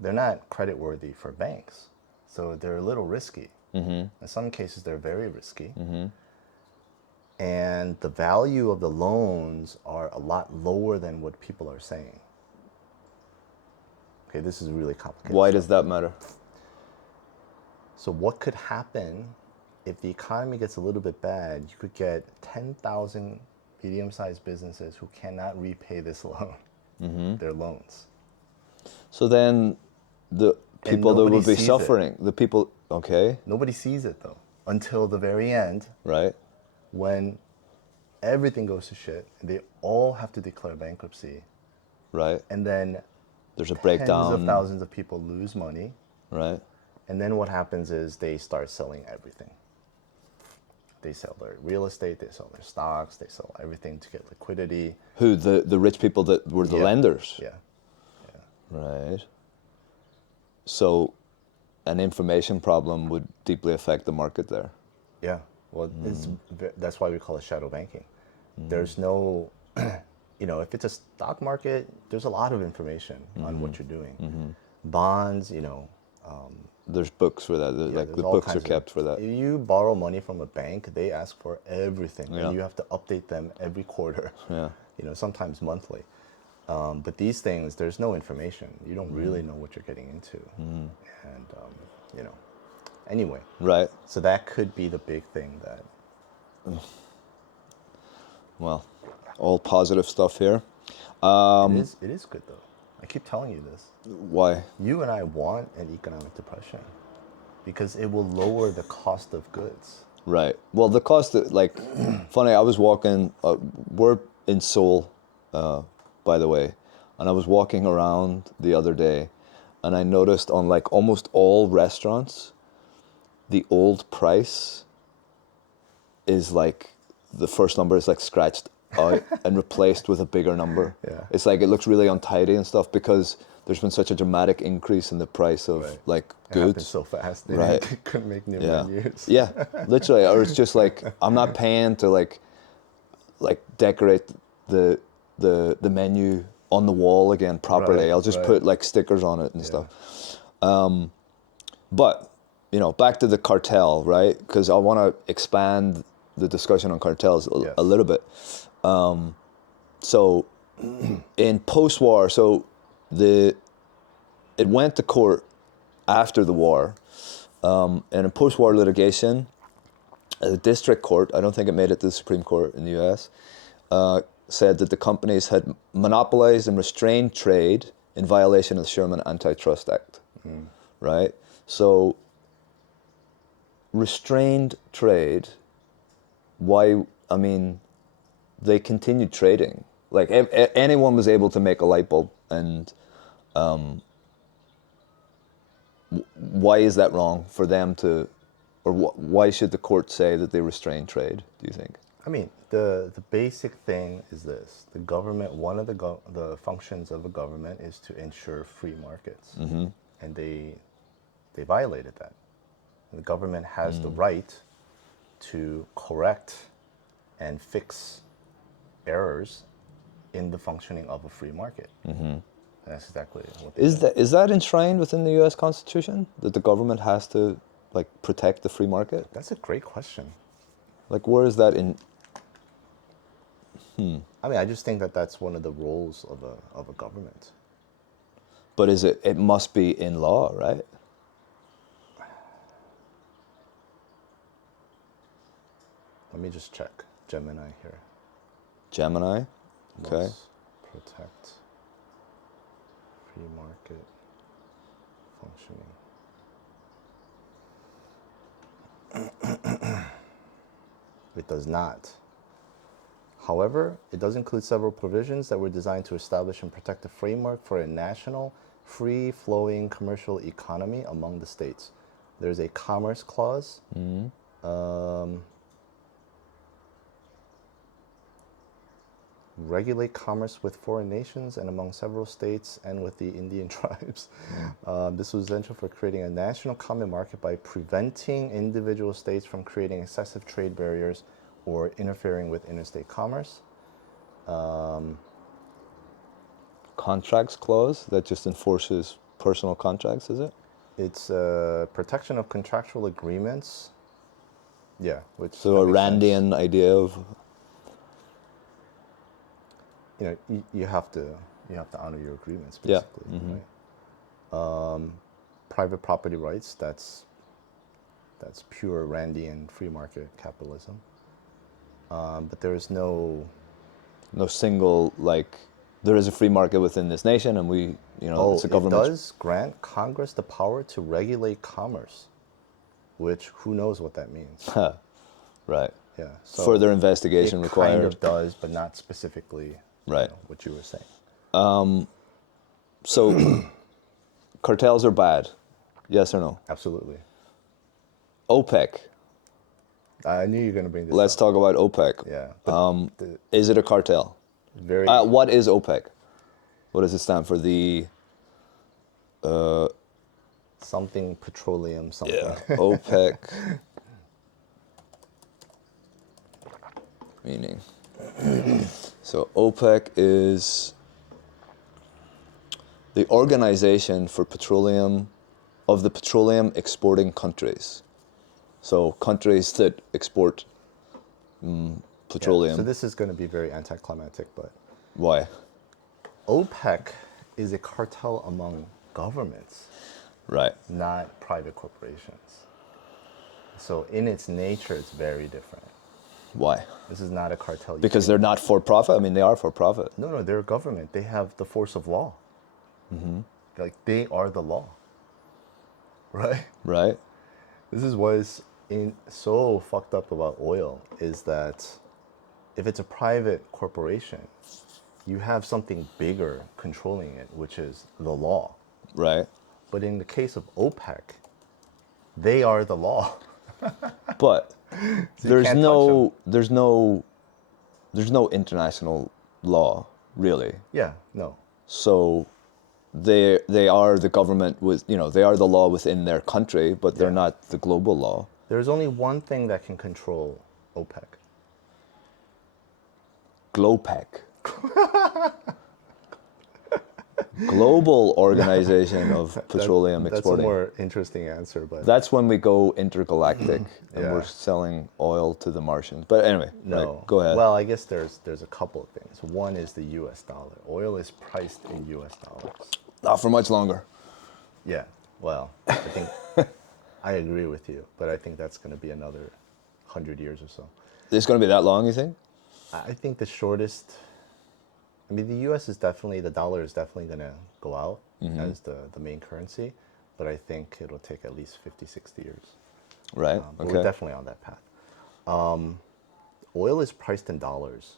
they're not credit worthy for banks. So they're a little risky. Mm-hmm. In some cases, they're very risky. Mm-hmm. And the value of the loans are a lot lower than what people are saying. Okay, this is really complicated. Why stuff. does that matter? So what could happen if the economy gets a little bit bad? You could get 10,000 medium-sized businesses who cannot repay this loan, their loans. So then the people that nobody would be sees it. suffering, the people, okay, Nobody sees it though, until the very end, right? when everything goes to shit and they all have to declare bankruptcy. Right. And then There's a tens of breakdown, thousands of people lose money. right? And then what happens is they start selling everything. They sell their real estate, they sell their stocks, they sell everything to get liquidity. Who, the rich people that were the Yeah. lenders? Yeah. Right. So an information problem would deeply affect the market there. Yeah. Well, that's why we call it shadow banking. There's no, if it's a stock market, there's a lot of information on what you're doing. Bonds, There's books for that. Like there's the all books are kinds of- kept for that. If you borrow money from a bank, they ask for everything, Yeah. and you have to update them every quarter. Yeah. Sometimes monthly. But these things, there's no information. You don't really know what you're getting into, and anyway. Right. So that could be the big thing that. Well, all positive stuff here. It is good though. I keep telling you this. Why? You and I want an economic depression because it will lower the cost of goods. Right. Well, the cost of, like, funny, I was walking, we're in Seoul, by the way, and I was walking around the other day, and I noticed on like almost all restaurants, the old price is like, the first number is like scratched out and replaced with a bigger number. Yeah. It's like, it looks really untidy and stuff because there's been such a dramatic increase in the price of Right. like It happened goods. so fast. They Right. couldn't make new Yeah. menus. Yeah, literally. Or it's just like, I'm not paying to like decorate the menu on the wall again properly. Right, I'll just right. put like stickers on it and stuff. But, back to the cartel, right? Because I want to expand the discussion on cartels Yes. a little bit. So in post-war, it went to court after the war, and in post-war litigation, the district court, I don't think it made it to the Supreme Court in the U.S., said that the companies had monopolized and restrained trade in violation of the Sherman Antitrust Act, right? So, restrained trade, why, they continued trading. Like, anyone was able to make a light bulb, and why is that wrong for them to, or why should the court say that they restrain trade, do you think? I mean, the basic thing is this: the government. One of the functions of a government is to ensure free markets, and they violated that. And the government has the right to correct and fix errors in the functioning of a free market. And that's exactly what they did. Is that enshrined within the U.S. Constitution that the government has to like protect the free market? That's a great question. Like, where is that in? I mean, I just think that that's one of the roles of a government. But is it? It must be in law, right? Let me just check Gemini here. Gemini. Okay. Must protect free market functioning. It does not. However, it does include several provisions that were designed to establish and protect a framework for a national, free-flowing commercial economy among the states. There's a commerce clause. Regulate commerce with foreign nations and among several states and with the Indian tribes. This was essential for creating a national common market by preventing individual states from creating excessive trade barriers or interfering with interstate commerce. Contracts clause that just enforces personal contracts, is it? It's protection of contractual agreements. Yeah, which So a that makes sense. Randian idea of, You have to honor your agreements, Yeah. basically. Right? Private property rights. That's pure Randian free market capitalism. But there is no single, like, there is a free market within this nation, and we, it's a government. It does grant Congress the power to regulate commerce, which who knows what that means. Right. Yeah. So Further investigation it required. kind of does, but not specifically. Right. What you were saying. So cartels are bad. Yes or no? Absolutely. OPEC. I knew you were going to bring this Let's up. talk about OPEC. Yeah. Is it a cartel? Very. What is OPEC? What does it stand for? Something petroleum, something. Yeah. OPEC. Meaning. So OPEC is the organization for petroleum, of the petroleum exporting countries. So countries that export petroleum. So this is going to be very anticlimactic, but Why? OPEC is a cartel among governments, Right. not private corporations. So in its nature, it's very different. Why? This is not a cartel. Because they're not for profit? I mean, they are for profit. No, they're a government. They have the force of law. Like, they are the law. Right? Right? This is what is so fucked up about oil, is that if it's a private corporation, you have something bigger controlling it, which is the law. Right. But in the case of OPEC, they are the law. But So you there's can't no international law, really. Yeah, no. So they are the government with, they are the law within their country, but they're Yeah. not the global law. There's only one thing that can control OPEC. GLOPEC. Global Organization of Petroleum That's Exporting. a more interesting answer, but That's when we go intergalactic and Yeah. we're selling oil to the Martians. But anyway, no. right, go ahead. Well, I guess there's a couple of things. One is the U.S. dollar. Oil is priced in U.S. dollars. Not for much longer. Yeah. Well, I think I agree with you, but I think that's going to be another 100 years or so. It's going to be that long, you think? I think the shortest. I mean, the U.S. is definitely, the dollar is definitely going to go out as the main currency, but I think it'll take at least 50, 60 years. Right. But Okay. we're definitely on that path. Oil is priced in dollars.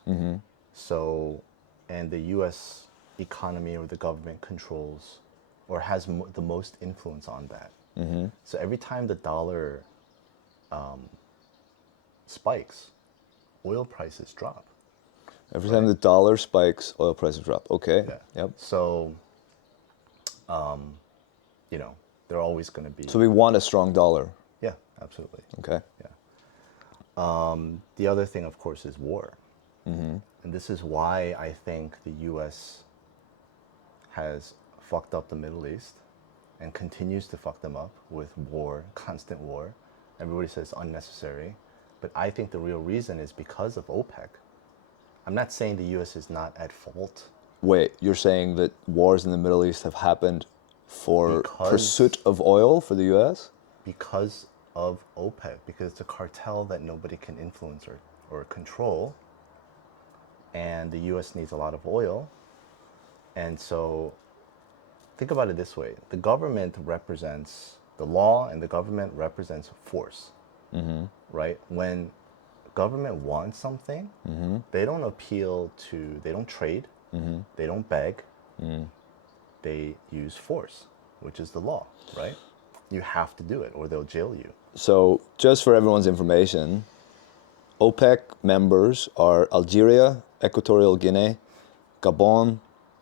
So, and the U.S. economy or the government controls or has the most influence on that. So every time the dollar spikes, oil prices drop. Every time the dollar spikes, oil prices drop. Okay. Yeah. Yep. So, they're always going to be. So we want a strong dollar. Yeah, absolutely. Okay. Yeah. The other thing, of course, is war. And this is why I think the U.S. has fucked up the Middle East and continues to fuck them up with war, constant war. Everybody says it's unnecessary. But I think the real reason is because of OPEC. I'm not saying the U.S. is not at fault. Wait, you're saying that wars in the Middle East have happened for Because- pursuit of oil for the U.S.? Because of OPEC, because it's a cartel that nobody can influence or control. And the U.S. needs a lot of oil. And so think about it this way. The government represents the law and the government represents force, right? When government wants something, they don't appeal to, they don't trade, they don't beg, they use force, which is the law, right? You have to do it or they'll jail you. So, just for everyone's information, OPEC members are Algeria, Equatorial Guinea, Gabon,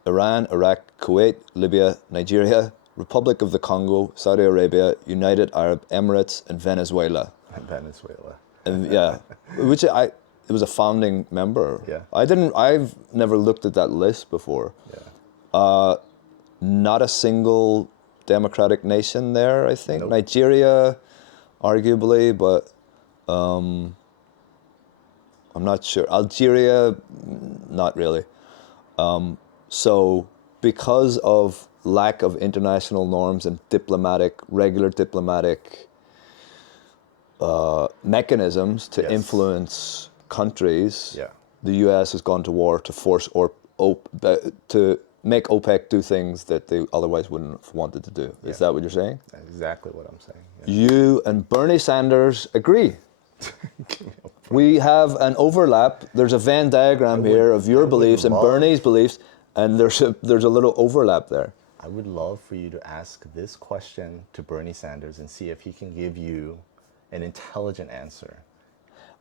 Iran, Iraq, Kuwait, Libya, Nigeria, Republic of the Congo, Saudi Arabia, United Arab Emirates, and Venezuela. Venezuela. And yeah, it was a founding member. Yeah. I've never looked at that list before. Yeah. Not a single democratic nation there, I think. Nope. Nigeria, arguably, but I'm not sure. Algeria, not really. So because of lack of international norms and regular diplomatic mechanisms to Yes. influence countries, Yeah. the U.S. has gone to war to force to make OPEC do things that they otherwise wouldn't have wanted to do. Is that what you're saying? That's exactly what I'm saying. Yeah. You and Bernie Sanders agree. We have an overlap. There's a Venn diagram here of your beliefs and Bernie's beliefs, and there's a little overlap there. I would love for you to ask this question to Bernie Sanders and see if he can give you an intelligent answer.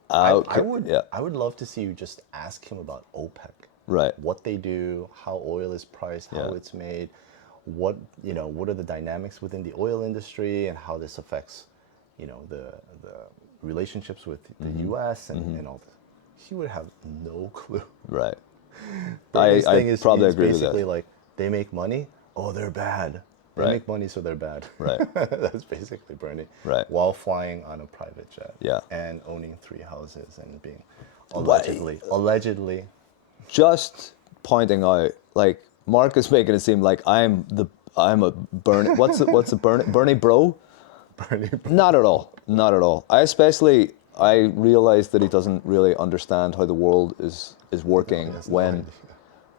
I would love to see you just ask him about OPEC. Right. What they do, how oil is priced, how it's made, what are the dynamics within the oil industry and how this affects, the relationships with the US and all that. He would have no clue. Right. I probably agree with that. Basically like, they make money, oh, they're bad. They make money, so they're bad. Right. That's basically Bernie. Right. While flying on a private jet. Yeah. And owning 3 houses and being allegedly. Just pointing out, like Mark is making it seem like I'm a Bernie. What's the Bernie bro? Bernie bro. Not at all. Not at all. I realize that he doesn't really understand how the world is working when.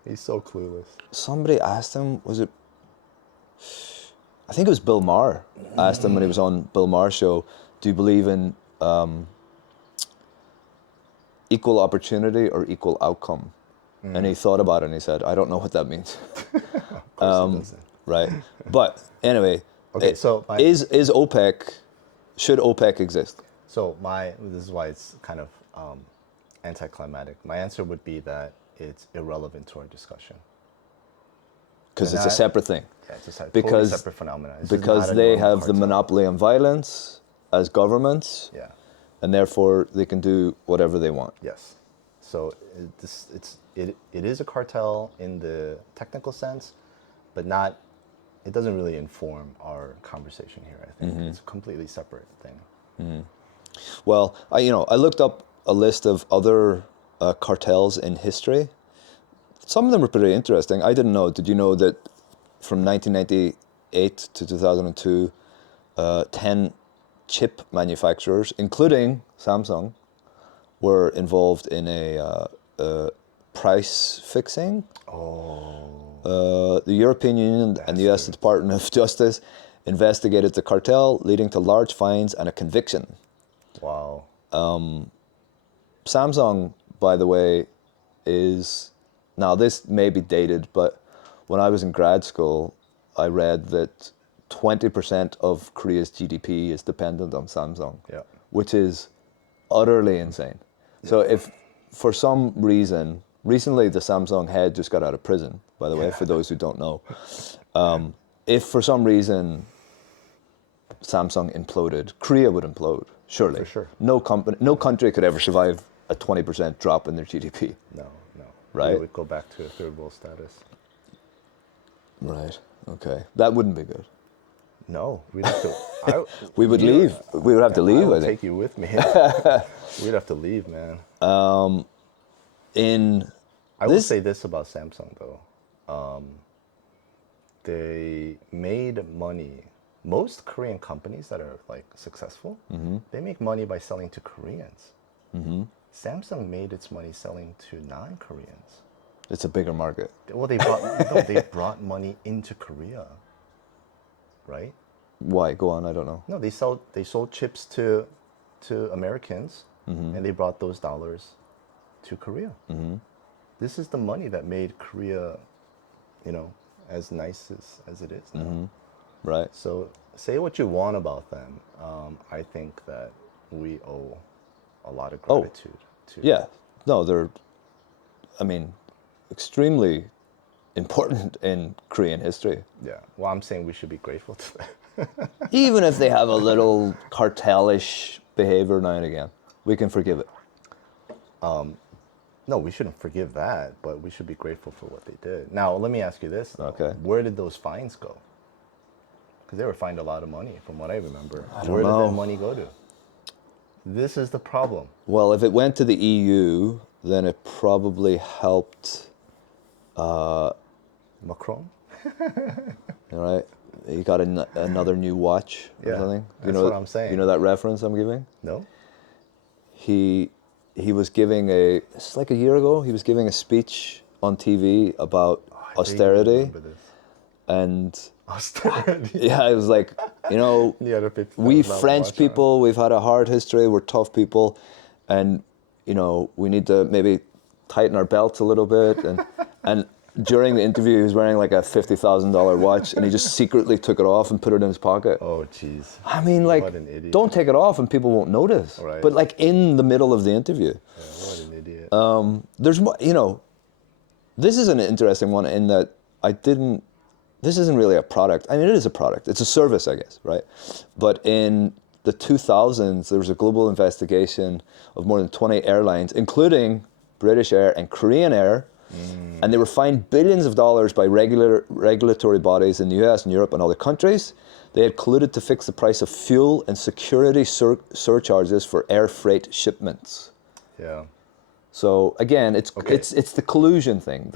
He's so clueless. Somebody asked him, I think it was Bill Maher, asked him when he was on Bill Maher's show, do you believe in equal opportunity or equal outcome? And he thought about it and he said, I don't know what that means. Of course he doesn't. Right. But anyway, okay, so should OPEC exist? So this is why it's kind of anticlimactic. My answer would be that it's irrelevant to our discussion. Because it's a separate thing. Yeah, it's a totally separate phenomenon. Because they have the monopoly on violence as governments. Yeah. And therefore they can do whatever they want. Yes. So it is a cartel in the technical sense, but it doesn't really inform our conversation here, I think. It's a completely separate thing. Well, I looked up a list of other cartels in history. Some of them were pretty interesting. I didn't know. Did you know that from 1998 to 2002, 10 chip manufacturers, including Samsung, were involved in a price fixing? The European Union and the US Department of Justice investigated the cartel, leading to large fines and a conviction. Wow. Samsung, by the way, now this may be dated, but when I was in grad school, I read that 20% of Korea's GDP is dependent on Samsung, which is utterly insane. So if for some reason, recently the Samsung head just got out of prison, by the way, for those who don't know. If for some reason Samsung imploded, Korea would implode, surely. For sure. No country could ever survive a 20% drop in their GDP. No. Right? We would go back to a third world status. Right. Okay. That wouldn't be good. No, we'd have to. We would leave. We would have to leave, I would think. take you with me. We'd have to leave, man. I will say this about Samsung, though. They made money. Most Korean companies that are like successful, they make money by selling to Koreans. Samsung made its money selling to non-Koreans. It's a bigger market. Well, they brought money into Korea, right? Why? Go on. I don't know. No, they sold chips to Americans, and they brought those dollars to Korea. This is the money that made Korea, as nice as it is now. Right. So say what you want about them. I think that we owe a lot of gratitude to. Yeah. No, they're, I mean, extremely important in Korean history. Yeah. Well, I'm saying we should be grateful to them. Even if they have a little cartelish behavior now and again, we can forgive it. No, we shouldn't forgive that, but we should be grateful for what they did. Now, let me ask you this, though. Okay. Where did those fines go? Because they were fined a lot of money, from what I remember. Where know. did that money go to? This is the problem. Well, if it went to the EU, then it probably helped. Macron? All right, he got another new watch or Yeah, something. that's what I'm saying. You know that reference I'm giving? No? He was giving it's like a year ago. He was giving a speech on TV about I austerity, remember this. and Austerity. yeah, it was like, Yeah, the $50,000 we French watch, people, we've had a hard history. We're tough people, and we need to maybe tighten our belts a little bit. And during the interview, he was wearing like a $50,000 watch, and he just secretly took it off and put it in his pocket. Oh, jeez. I mean, like, What an idiot. don't take it off and people won't notice. Right. But like in the middle of the interview, Yeah, what an idiot. there's this is an interesting one in that this isn't really a product. I mean, it is a product. It's a service, I guess, right? But in the 2000s, there was a global investigation of more than 20 airlines, including British Air and Korean Air, and they were fined billions of dollars by regulatory bodies in the US and Europe and other countries. They had colluded to fix the price of fuel and security surcharges for air freight shipments. Yeah. So again, it's Okay. it's the collusion thing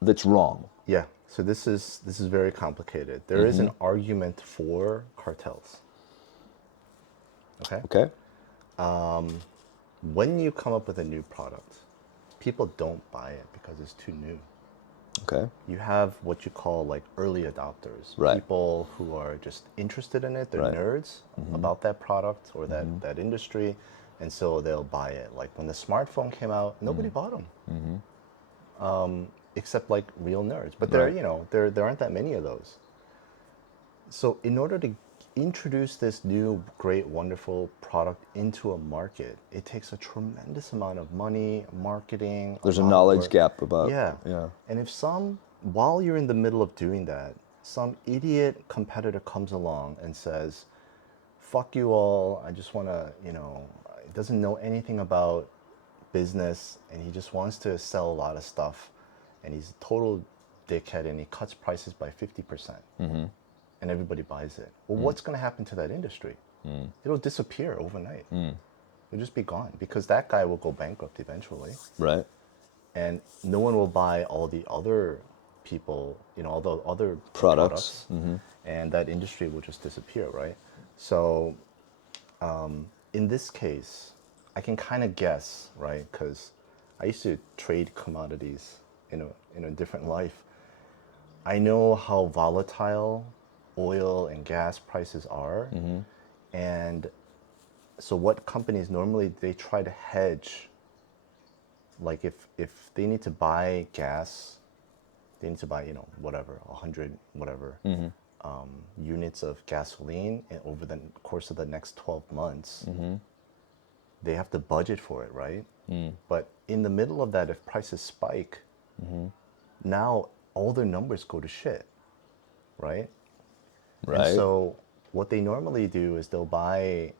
that's wrong. Yeah. So this is very complicated. There is an argument for cartels. Okay? Okay. When you come up with a new product, people don't buy it because it's too new. Okay. You have what you call like early adopters, Right. people who are just interested in it. They're Right. nerds about that product or that industry, and so they'll buy it. Like when the smartphone came out, nobody bought them, except like real nerds. But Right. there aren't that many of those. So in order to introduce this new, great, wonderful product into a market, it takes a tremendous amount of money, marketing. There's a lot of knowledge work. gap about. Yeah. Yeah. And if while you're in the middle of doing that, some idiot competitor comes along and says, fuck you all, I just want to, he doesn't know anything about business and he just wants to sell a lot of stuff and he's a total dickhead and he cuts prices by 50%. And everybody buys it. Well, what's going to happen to that industry? It'll disappear overnight. It'll just be gone because that guy will go bankrupt eventually. Right. And no one will buy all the other people, all the other Products. and that industry will just disappear, right? So in this case, I can kind of guess, right? Because I used to trade commodities in a different life. I know how volatile oil and gas prices are. And so what companies normally, they try to hedge. Like if they need to buy gas, they need to buy, whatever, 100, whatever, units of gasoline over the course of the next 12 months. They have to budget for it, right? But in the middle of that, if prices spike, now all their numbers go to shit, right? Right. And so what they normally do is they'll buy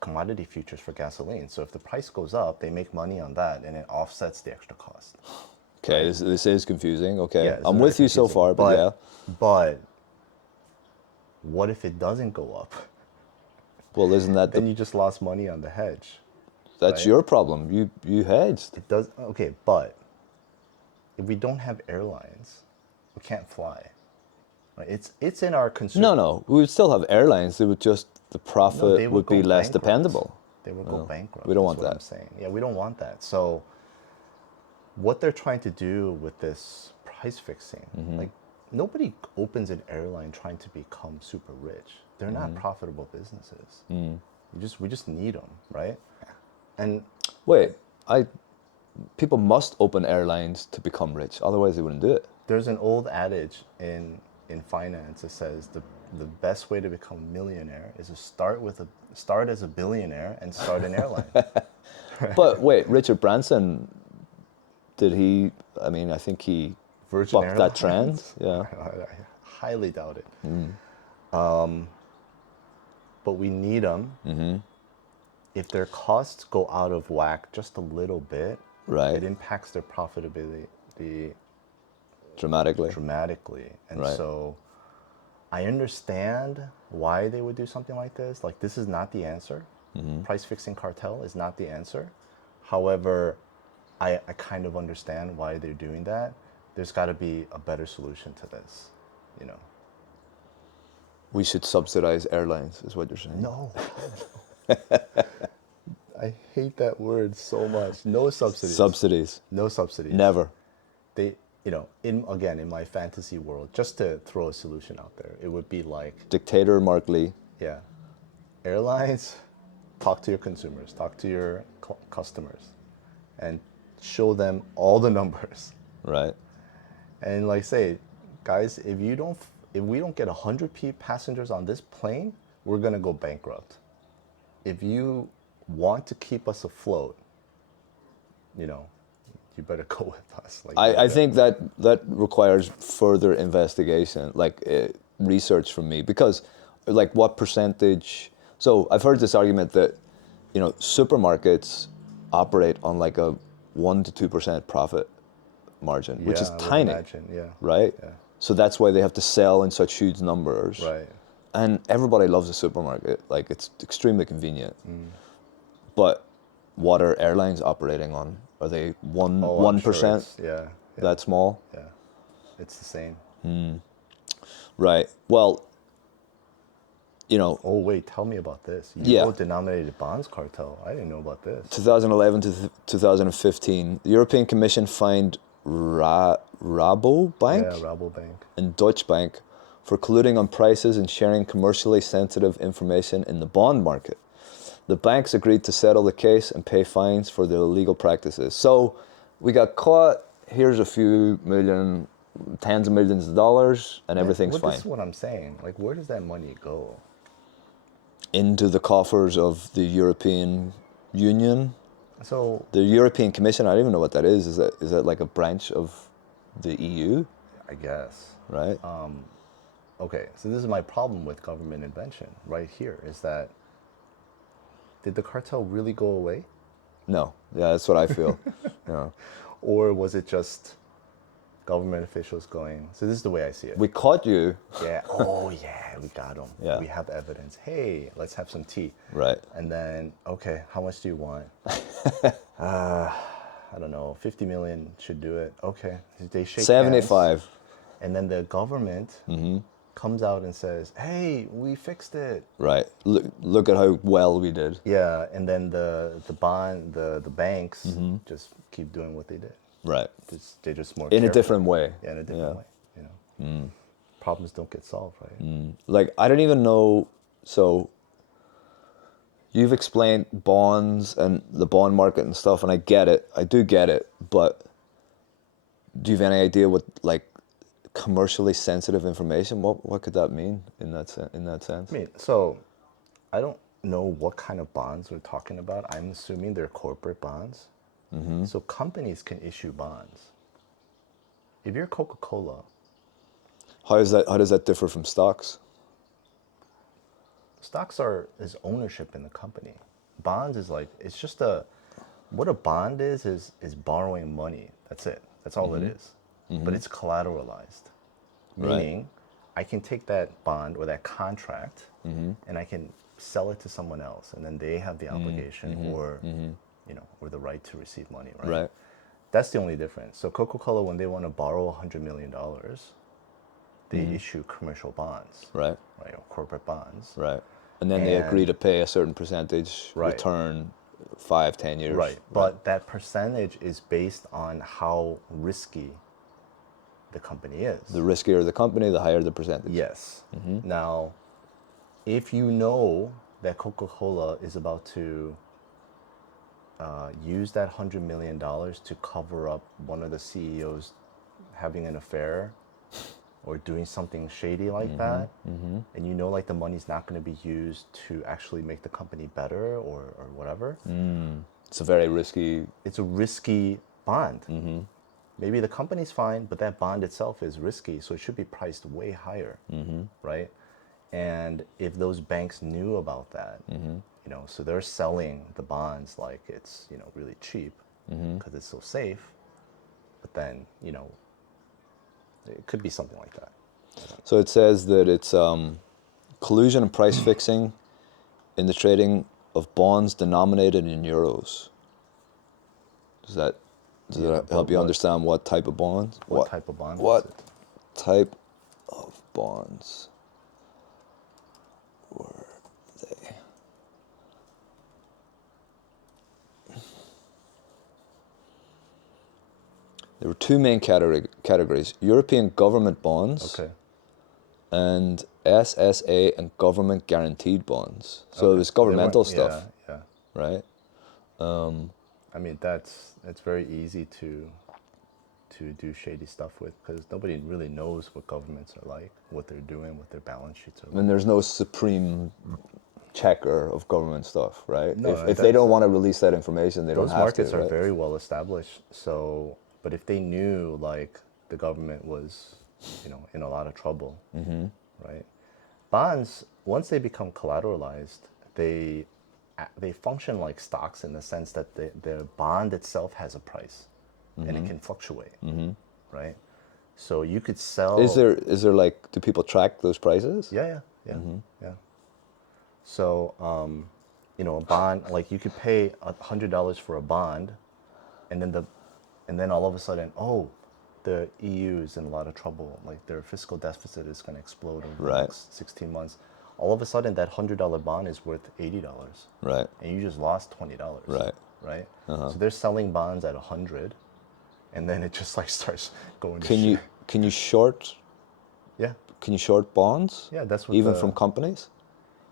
commodity futures for gasoline. So if the price goes up, they make money on that and it offsets the extra cost. Okay, this is confusing. Okay, Yeah, it's I'm very with you so confusing. far, but yeah. But what if it doesn't go up? Well, isn't that Then you just lost money on the hedge. that's right? your problem? You hedged. It does, okay, but if we don't have airlines, we can't fly. Right? It's in our consumer. No, we would still have airlines. It would just the profit they would be go less bankrupt. dependable. They would go bankrupt. we don't is want what that. I'm saying. Yeah, we don't want that. So what they're trying to do with this price fixing, like nobody opens an airline trying to become super rich. They're not profitable businesses. We just need them, right? And Wait, people must open airlines to become rich. Otherwise, they wouldn't do it. there's an old adage in finance that says the best way to become a millionaire is to start as a billionaire and start an airline. But wait, Richard Branson, did he? I mean, I think he Virgin bucked that trend. Airlines? Yeah. I highly doubt it. But we need them. If their costs go out of whack just a little bit, Right. it impacts their profitability Dramatically. dramatically. And Right. so I understand why they would do something like this. Like, this is not the answer. Price fixing cartel is not the answer. However, I kind of understand why they're doing that. There's got to be a better solution to this, you know. We should subsidize airlines, is what you're saying. No. I hate that word so much. No subsidies. Subsidies. No subsidies. Never. They, you know, in my fantasy world, just to throw a solution out there, it would be like, Dictator Mark Lee. yeah, airlines, talk to your consumers, talk to your customers, and show them all the numbers. Right. And like, say, guys, if we don't get 100 passengers on this plane, we're gonna go bankrupt. If you want to keep us afloat, you know, you better go with us. Like, I think that requires further investigation, like research from me, because like what percentage, so I've heard this argument that, you know, supermarkets operate on like a 1 to 2% profit margin, which is I would tiny, imagine, yeah. right? Yeah. So that's why they have to sell in such huge numbers. Right. And everybody loves a supermarket, like it's extremely convenient. But what are airlines operating on? Are they I'm sure 1%? it's- yeah. That small? Yeah. It's the same. Right. Well, you know, Oh wait, tell me about this. Yeah. Euro-denominated bonds cartel. I didn't know about this. 2011 to 2015, the European Commission fined Rabobank Yeah, Rabobank. and Deutsche Bank for colluding on prices and sharing commercially sensitive information in the bond market. The banks agreed to settle the case and pay fines for their illegal practices. So we got caught. Here's a few million, tens of millions of dollars, and everything's fine. This is what I'm saying. Like, where does that money go? Into the coffers of the European Union. So The European Commission, I don't even know what that is. Is that like a branch of the EU, I guess. right? Okay, so this is my problem with government intervention right here, is that did the cartel really go away? No. Yeah, that's what I feel. Yeah. Or was it just government officials going, so this is the way I see it. We caught you. Yeah, oh yeah, we got them. Yeah. We have evidence. Hey, let's have some tea. Right. And then, okay, how much do you want? I don't know, 50 million should do it. Okay, they shake hands. 75. And then the government comes out and says, hey, we fixed it. Right. Look at how well we did. Yeah, and then the banks just keep doing what they did. Right. They're just more In a careful. different way. Yeah, in a different way. You know, problems don't get solved, right? Like, I don't even know. So you've explained bonds and the bond market and stuff, and I get it. I do get it. But do you have any idea what, like, commercially sensitive information, what could that mean in that sense? I mean, so I don't know what kind of bonds we're talking about. I'm assuming they're corporate bonds. So companies can issue bonds. If you're Coca-Cola, How does that differ from stocks? stocks is ownership in the company. Bonds is like, it's just what a bond is borrowing money. That's it. That's all it is. But it's collateralized. Meaning, I can take that bond or that contract and I can sell it to someone else, and then they have the obligation or you know, or the right to receive money, right? Right. That's the only difference. So Coca-Cola, when they want to borrow $100 million, they issue commercial bonds, Right. right, or corporate bonds. Right. And then they agree to pay a certain percentage Right. return 5-10 years. Right. But that percentage is based on how risky the company is. The riskier the company, the higher the percentage. Yes. Now, if you know that Coca-Cola is about to use that $100 million to cover up one of the CEOs having an affair or doing something shady like that, and you know like the money's not going to be used to actually make the company better or whatever, It's a very risky. it's a risky bond. Maybe the company's fine, but that bond itself is risky, so it should be priced way higher, right? And if those banks knew about that, you know, so they're selling the bonds like it's, you know, really cheap because it's so safe, but then, you know, it could be something like that. So it says that it's collusion and price fixing in the trading of bonds denominated in euros. Does that help you understand what type of bonds? What type of bond? What is it? type of bonds were they? There were two main categories: European government bonds Okay. and SSA and government guaranteed bonds. So it Okay. was So they governmental weren't- stuff, Yeah, right? I mean, it's very easy to do shady stuff with because nobody really knows what governments are like, what they're doing, what their balance sheets are like. And there's no supreme checker of government stuff, right? No, if they that's- don't want to release that information, they don't Those have markets to, are right? very well established. So, but if they knew like the government was, you know, in a lot of trouble, right? Bonds, once they become collateralized, they function like stocks in the sense that the bond itself has a price, and it can fluctuate, right? So you could sell. Is there like, do people track those prices? Yeah. So, you know, a bond, like you could pay $100 for a bond, and then all of a sudden, oh, the EU is in a lot of trouble. Like their fiscal deficit is going to explode over the Right. next 16 months. All of a sudden, that $100 bond is worth $80, Right. and you just lost $20. Right. Right. So they're selling bonds at 100, and then it just like starts going. To Can you shit. can you short Yeah. can you short bonds? Yeah, that's what even the- from companies?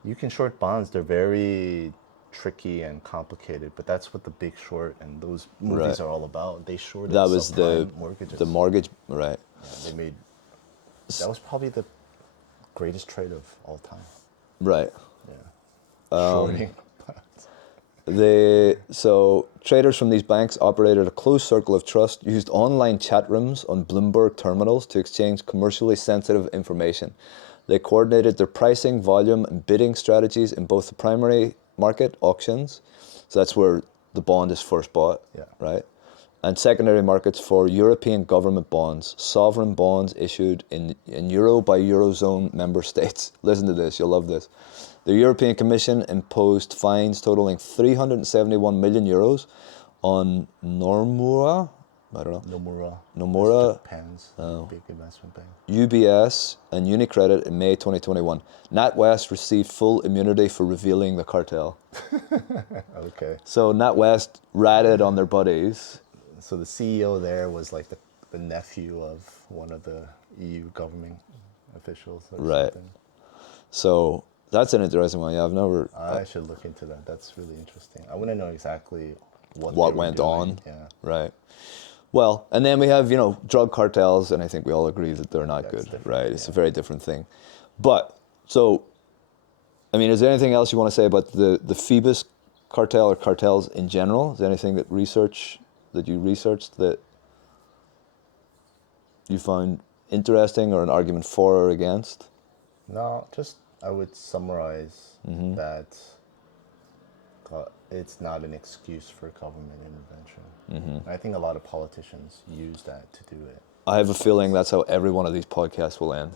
You can short bonds. They're very tricky and complicated, but that's what The Big Short and those movies Right. are all about. They shorted That was the subprime mortgages. the mortgage, right? Yeah, they made. That was probably the greatest trade of all time. Right. Yeah. Shorting. So traders from these banks operated a closed circle of trust, used online chat rooms on Bloomberg terminals to exchange commercially sensitive information. They coordinated their pricing, volume, and bidding strategies in both the primary market auctions, so that's where the bond is first bought, Yeah. right? And secondary markets for European government bonds, sovereign bonds issued in euro by Eurozone member states. Listen to this, you'll love this. The European Commission imposed fines totaling 371 million euros on Nomura, I don't know, Nomura. Nomura, Japan's big investment bank. UBS, and UniCredit in May 2021. NatWest received full immunity for revealing the cartel. Okay. So NatWest ratted on their buddies. So the CEO there was like the nephew of one of the EU government officials or Right. something. So that's an interesting one. Yeah, I've never. I should look into that. That's really interesting. I want to know exactly what What they were went doing. on. Yeah. Right. Well, and then we have, drug cartels, and I think we all agree that they're not That's good, different, right? It's a yeah. very different thing. But, so, I mean, is there anything else you want to say about the Phoebus cartel or cartels in general? Is there anything that you researched that you found interesting or an argument for or against? No, just I would summarize Mm-hmm. that it's not an excuse for government intervention. Mm-hmm. I think a lot of politicians use that to do it. I have a feeling that's how every one of these podcasts will end.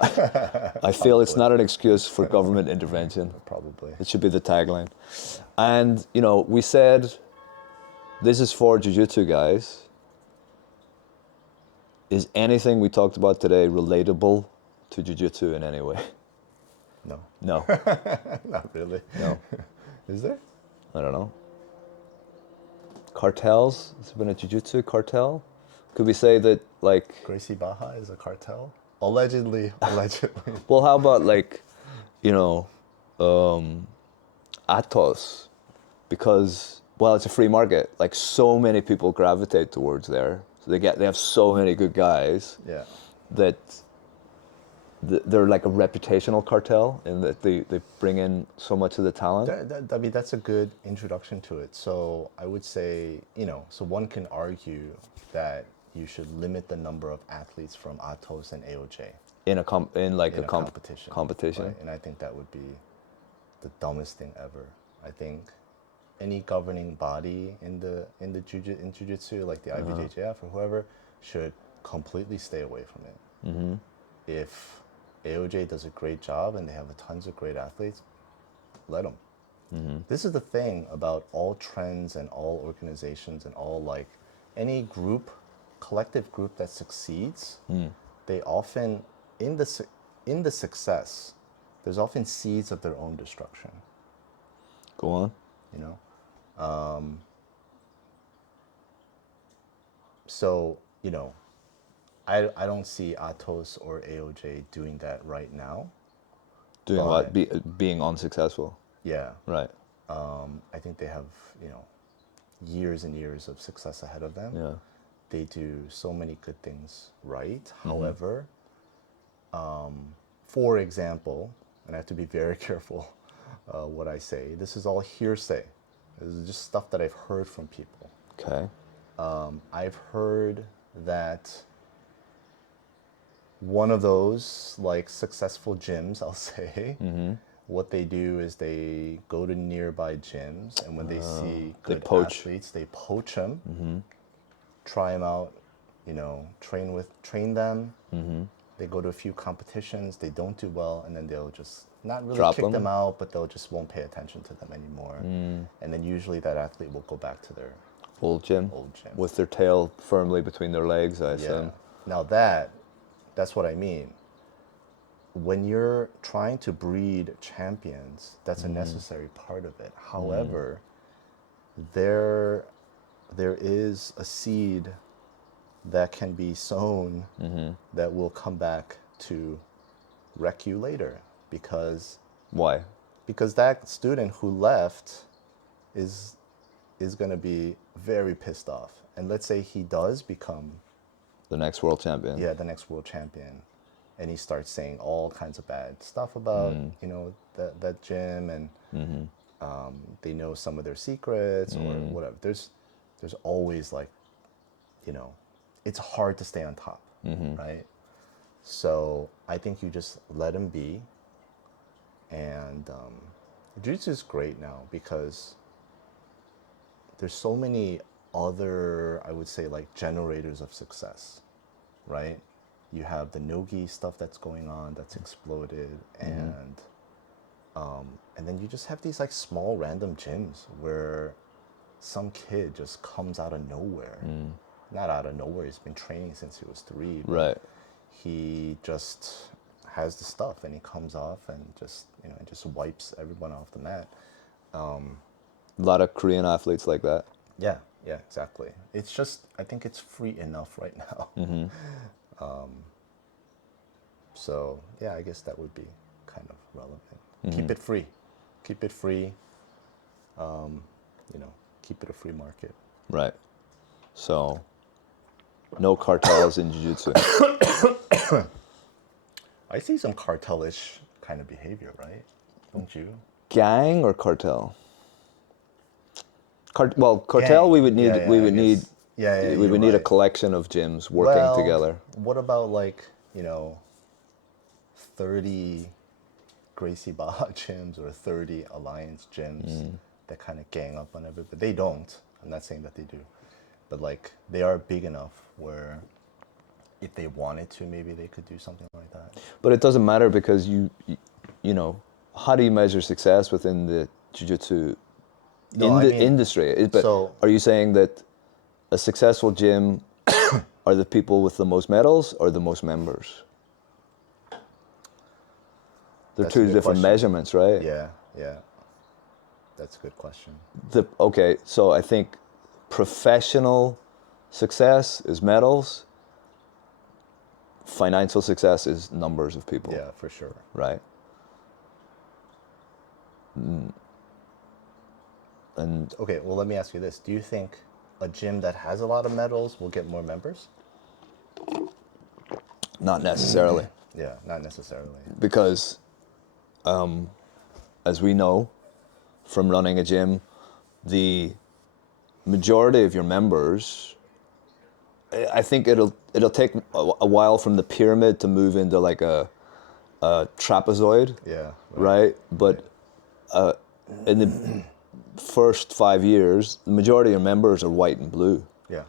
I feel it's not an excuse for government intervention. Probably. It should be the tagline. And, we said, this is for jiu-jitsu guys. Is anything we talked about today relatable to jiu-jitsu in any way? No. No. Not really. No. Is there? I don't know. Cartels? Has there been a jiu-jitsu cartel? Could we say that, like... Gracie Baja is a cartel? Allegedly. Well, how about, like, Atos, because, well, it's a free market. Like, so many people gravitate towards there. So they have so many good guys Yeah. that they're like a reputational cartel in that they bring in so much of the talent. I mean, that's a good introduction to it. So I would say, so one can argue that you should limit the number of athletes from Atos and AOJ In a competition. competition. Right? And I think that would be the dumbest thing ever. I think any governing body in jiu-jitsu, like the IBJJF or whoever, should completely stay away from it. If AOJ does a great job and they have tons of great athletes, let them. This is the thing about all trends and all organizations and all, like, any collective group that succeeds, they often, in the success, there's often seeds of their own destruction. Go on. So, I don't see Atos or AOJ doing that right now. Doing what? Being unsuccessful. Yeah. Right. I think they have, years and years of success ahead of them. Yeah. They do so many good things right. However, for example, and I have to be very careful what I say, this is all hearsay. This is just stuff that I've heard from people. Okay. I've heard that one of those, like, successful gyms, I'll say, what they do is they go to nearby gyms, and when they see good athletes, they poach them, try them out, train them. They go to a few competitions, they don't do well, and then they'll just not really kick them out, but they'll just won't pay attention to them anymore. And then usually that athlete will go back to their old gym with their tail firmly between their legs, I assume. Now that's what I mean. When you're trying to breed champions, that's a necessary part of it. However, there is a seed that can be sown that will come back to wreck you later. Because why? Because that student who left is going to be very pissed off. And let's say he does become the next world champion. Yeah, the next world champion. And he starts saying all kinds of bad stuff about, that gym, and they know some of their secrets or whatever. There's always, like, it's hard to stay on top, right? So I think you just let him be. And jiu-jitsu is great now because there's so many other, I would say, like, generators of success, right? You have the no-gi stuff that's going on, that's exploded, and then you just have these, like, small random gyms where some kid just comes out of nowhere. Not out of nowhere, he's been training since he was 3. Right. He just has the stuff and he comes off and just, just wipes everyone off the mat. A lot of Korean athletes like that. Yeah, exactly. It's just, I think it's free enough right now. So, yeah, I guess that would be kind of relevant. Keep it free. Keep it free. Keep it a free market. Right. So, no cartels in jiu-jitsu. I see some cartelish kind of behavior, right? Don't you? Gang or cartel? Cartel. Gang. We would need. We would need. We would need a right. collection of gyms working together. What about, like, 30 Gracie Baja gyms or 30 Alliance gyms that kind of gang up on everybody? They don't. I'm not saying that they do. But, like, they are big enough where if they wanted to, maybe they could do something like that. But it doesn't matter because you how do you measure success within the jiu-jitsu industry? Are you saying that a successful gym are the people with the most medals or the most members? They're two different measurements, right? Yeah. That's a good question. Okay, so I think professional success is medals. Financial success is numbers of people. Yeah, for sure. Right? And Okay, well, let me ask you this. Do you think a gym that has a lot of medals will get more members? not necessarily, Yeah, not necessarily. because as we know from running a gym, the majority of your members, I think it'll take a while from the pyramid to move into like a trapezoid, Yeah. right? But in the first 5 years, the majority of your members are white and blue, Yeah.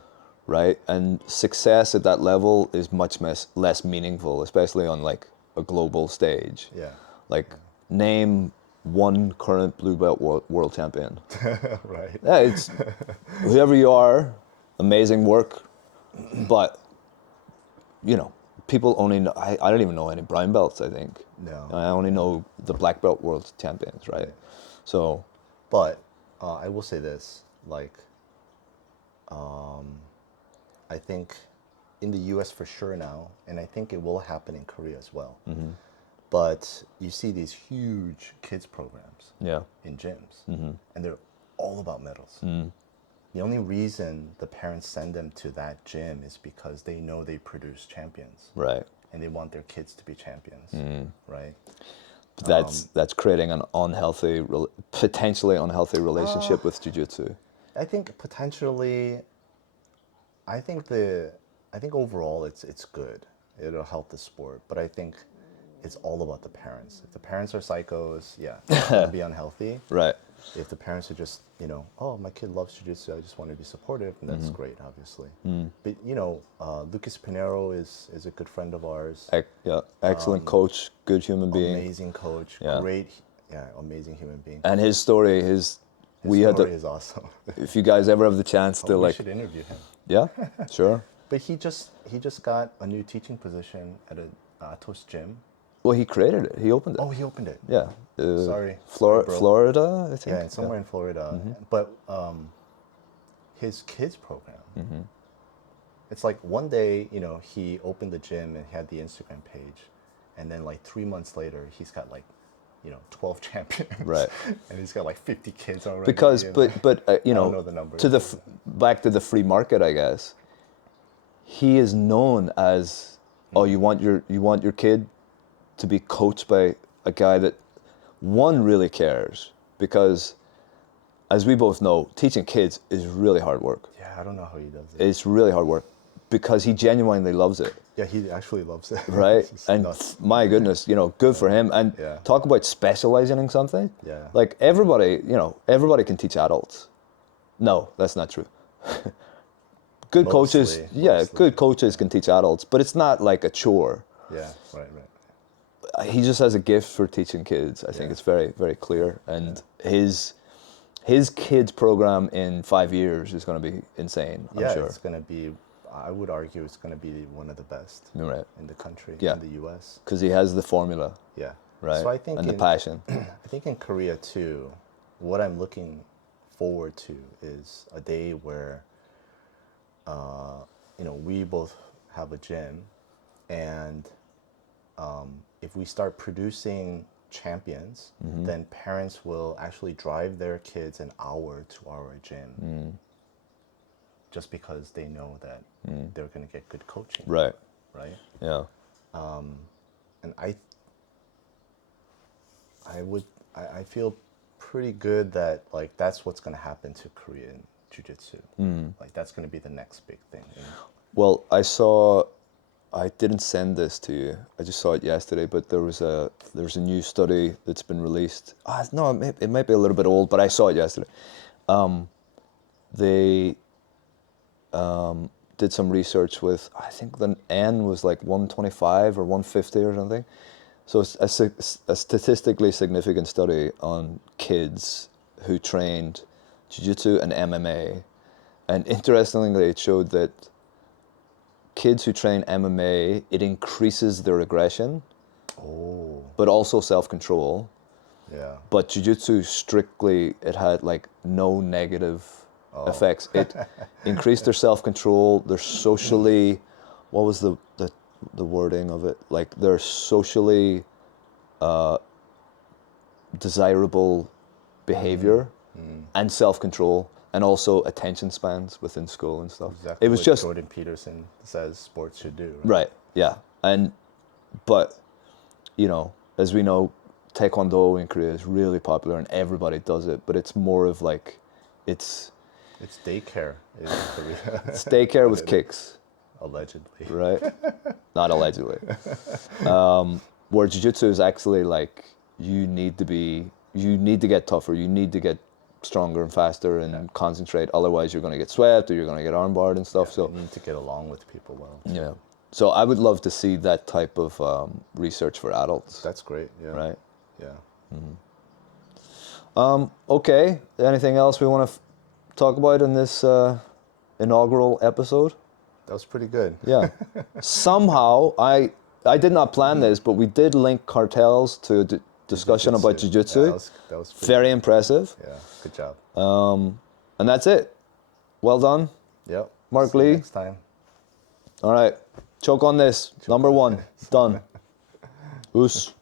right? And success at that level is much less meaningful, especially on like a global stage. Yeah. Like, name one current blue belt world champion. Right. Yeah, it's whoever you are, amazing work, but you know, people only know, I don't even know any brown belts, I think. No. I only know the black belt world champions, right? Right. So, But I will say this, like, I think in the U.S. for sure now, and I think it will happen in Korea as well. But you see these huge kids programs yeah, in gyms, and they're all about medals. The only reason the parents send them to that gym is because they know they produce champions, right. and they want their kids to be champions, right? That's creating an unhealthy, potentially unhealthy relationship with jiu-jitsu. I think potentially, I think overall it's good. It'll help the sport, but I think it's all about the parents. If the parents are psychos, yeah, it's gonna be unhealthy. Right. If the parents are just, oh, my kid loves jiu-jitsu, I just want to be supportive, and that's great, obviously. But Lucas Pinheiro is a good friend of ours. Yeah, excellent coach, good human being. Amazing coach, Yeah. great, amazing human being. And his story, His we had story to, is awesome. if you guys ever have the chance to We like, should interview him. yeah, sure. But he just got a new teaching position at a Atos gym. Well, he created it. He opened it. Oh, he opened it. Yeah. Sorry, bro. Florida, I think. Yeah, somewhere in Florida. But his kids program, it's like one day, he opened the gym and had the Instagram page, and then like 3 months later, he's got like, 12 champions. Right. And he's got like 50 kids already. Because, and but I don't know the numbers. back to the free market, I guess. He is known as, oh, you want your kid to be coached by a guy that, one, really cares, because as we both know, teaching kids is really hard work. Yeah, I don't know how he does it. It's really hard work because he genuinely loves it. Yeah, he actually loves it. Right? It's And nuts. my goodness, good for him. And Yeah. talk about specializing in something. Yeah. Like everybody can teach adults. No, that's not true. Good coaches, Mostly. good coaches can teach adults, but it's not like a chore. Yeah, right. He just has a gift for teaching kids. I think it's very, very clear. And his kids program in 5 years is going to be insane, I'm sure. It's going to be, I would argue it's going to be one of the best Right. in the country, Yeah. in the U.S. Because he has the formula, Yeah. right? So I think and the passion. I think in Korea too, what I'm looking forward to is a day where, we both have a gym, and if we start producing champions, then parents will actually drive their kids an hour to our gym, just because they know that they're going to get good coaching. Right. Right. Yeah. And I feel pretty good that like that's what's going to happen to Korean jiu-jitsu. Like that's going to be the next big thing. Well, I didn't send this to you. I just saw it yesterday, but there's a new study that's been released. No, it might be a little bit old, but I saw it yesterday. They did some research with, I think the N was like 125 or 150 or something. So it's a statistically significant study on kids who trained jiu-jitsu and MMA. And interestingly, it showed that kids who train MMA, it increases their aggression, but also self-control. Yeah. But jiu-jitsu strictly, it had like no negative effects. It increased their self-control. They're socially, what was the wording of it? Like they're socially desirable behavior. and self-control, and also attention spans within school and stuff. Exactly It was what just Jordan Peterson says sports should do. right, yeah, but you know, as we know, Taekwondo in Korea is really popular and everybody does it, but it's more of like, it's It's daycare in Korea. it's daycare with kicks, Allegedly. right? Not allegedly. Where jiu-jitsu is actually like, you need to get tougher, you need to get stronger and faster and concentrate, otherwise you're going to get swept or you're going to get armbarred and stuff. So you need to get along with people well. yeah. So I would love to see that type of research for adults. That's great. Yeah. Right. Yeah. Okay. Anything else we want to talk about in this inaugural episode? That was pretty good. Yeah. Somehow I did not plan this, but we did link cartels to a discussion about jiu-jitsu. Yeah, that was pretty Very good. impressive. Yeah. Good job. And that's it. Well done. Yep. Mark See you Lee. next time. All right. Choke on this. Number one. Done. Oos.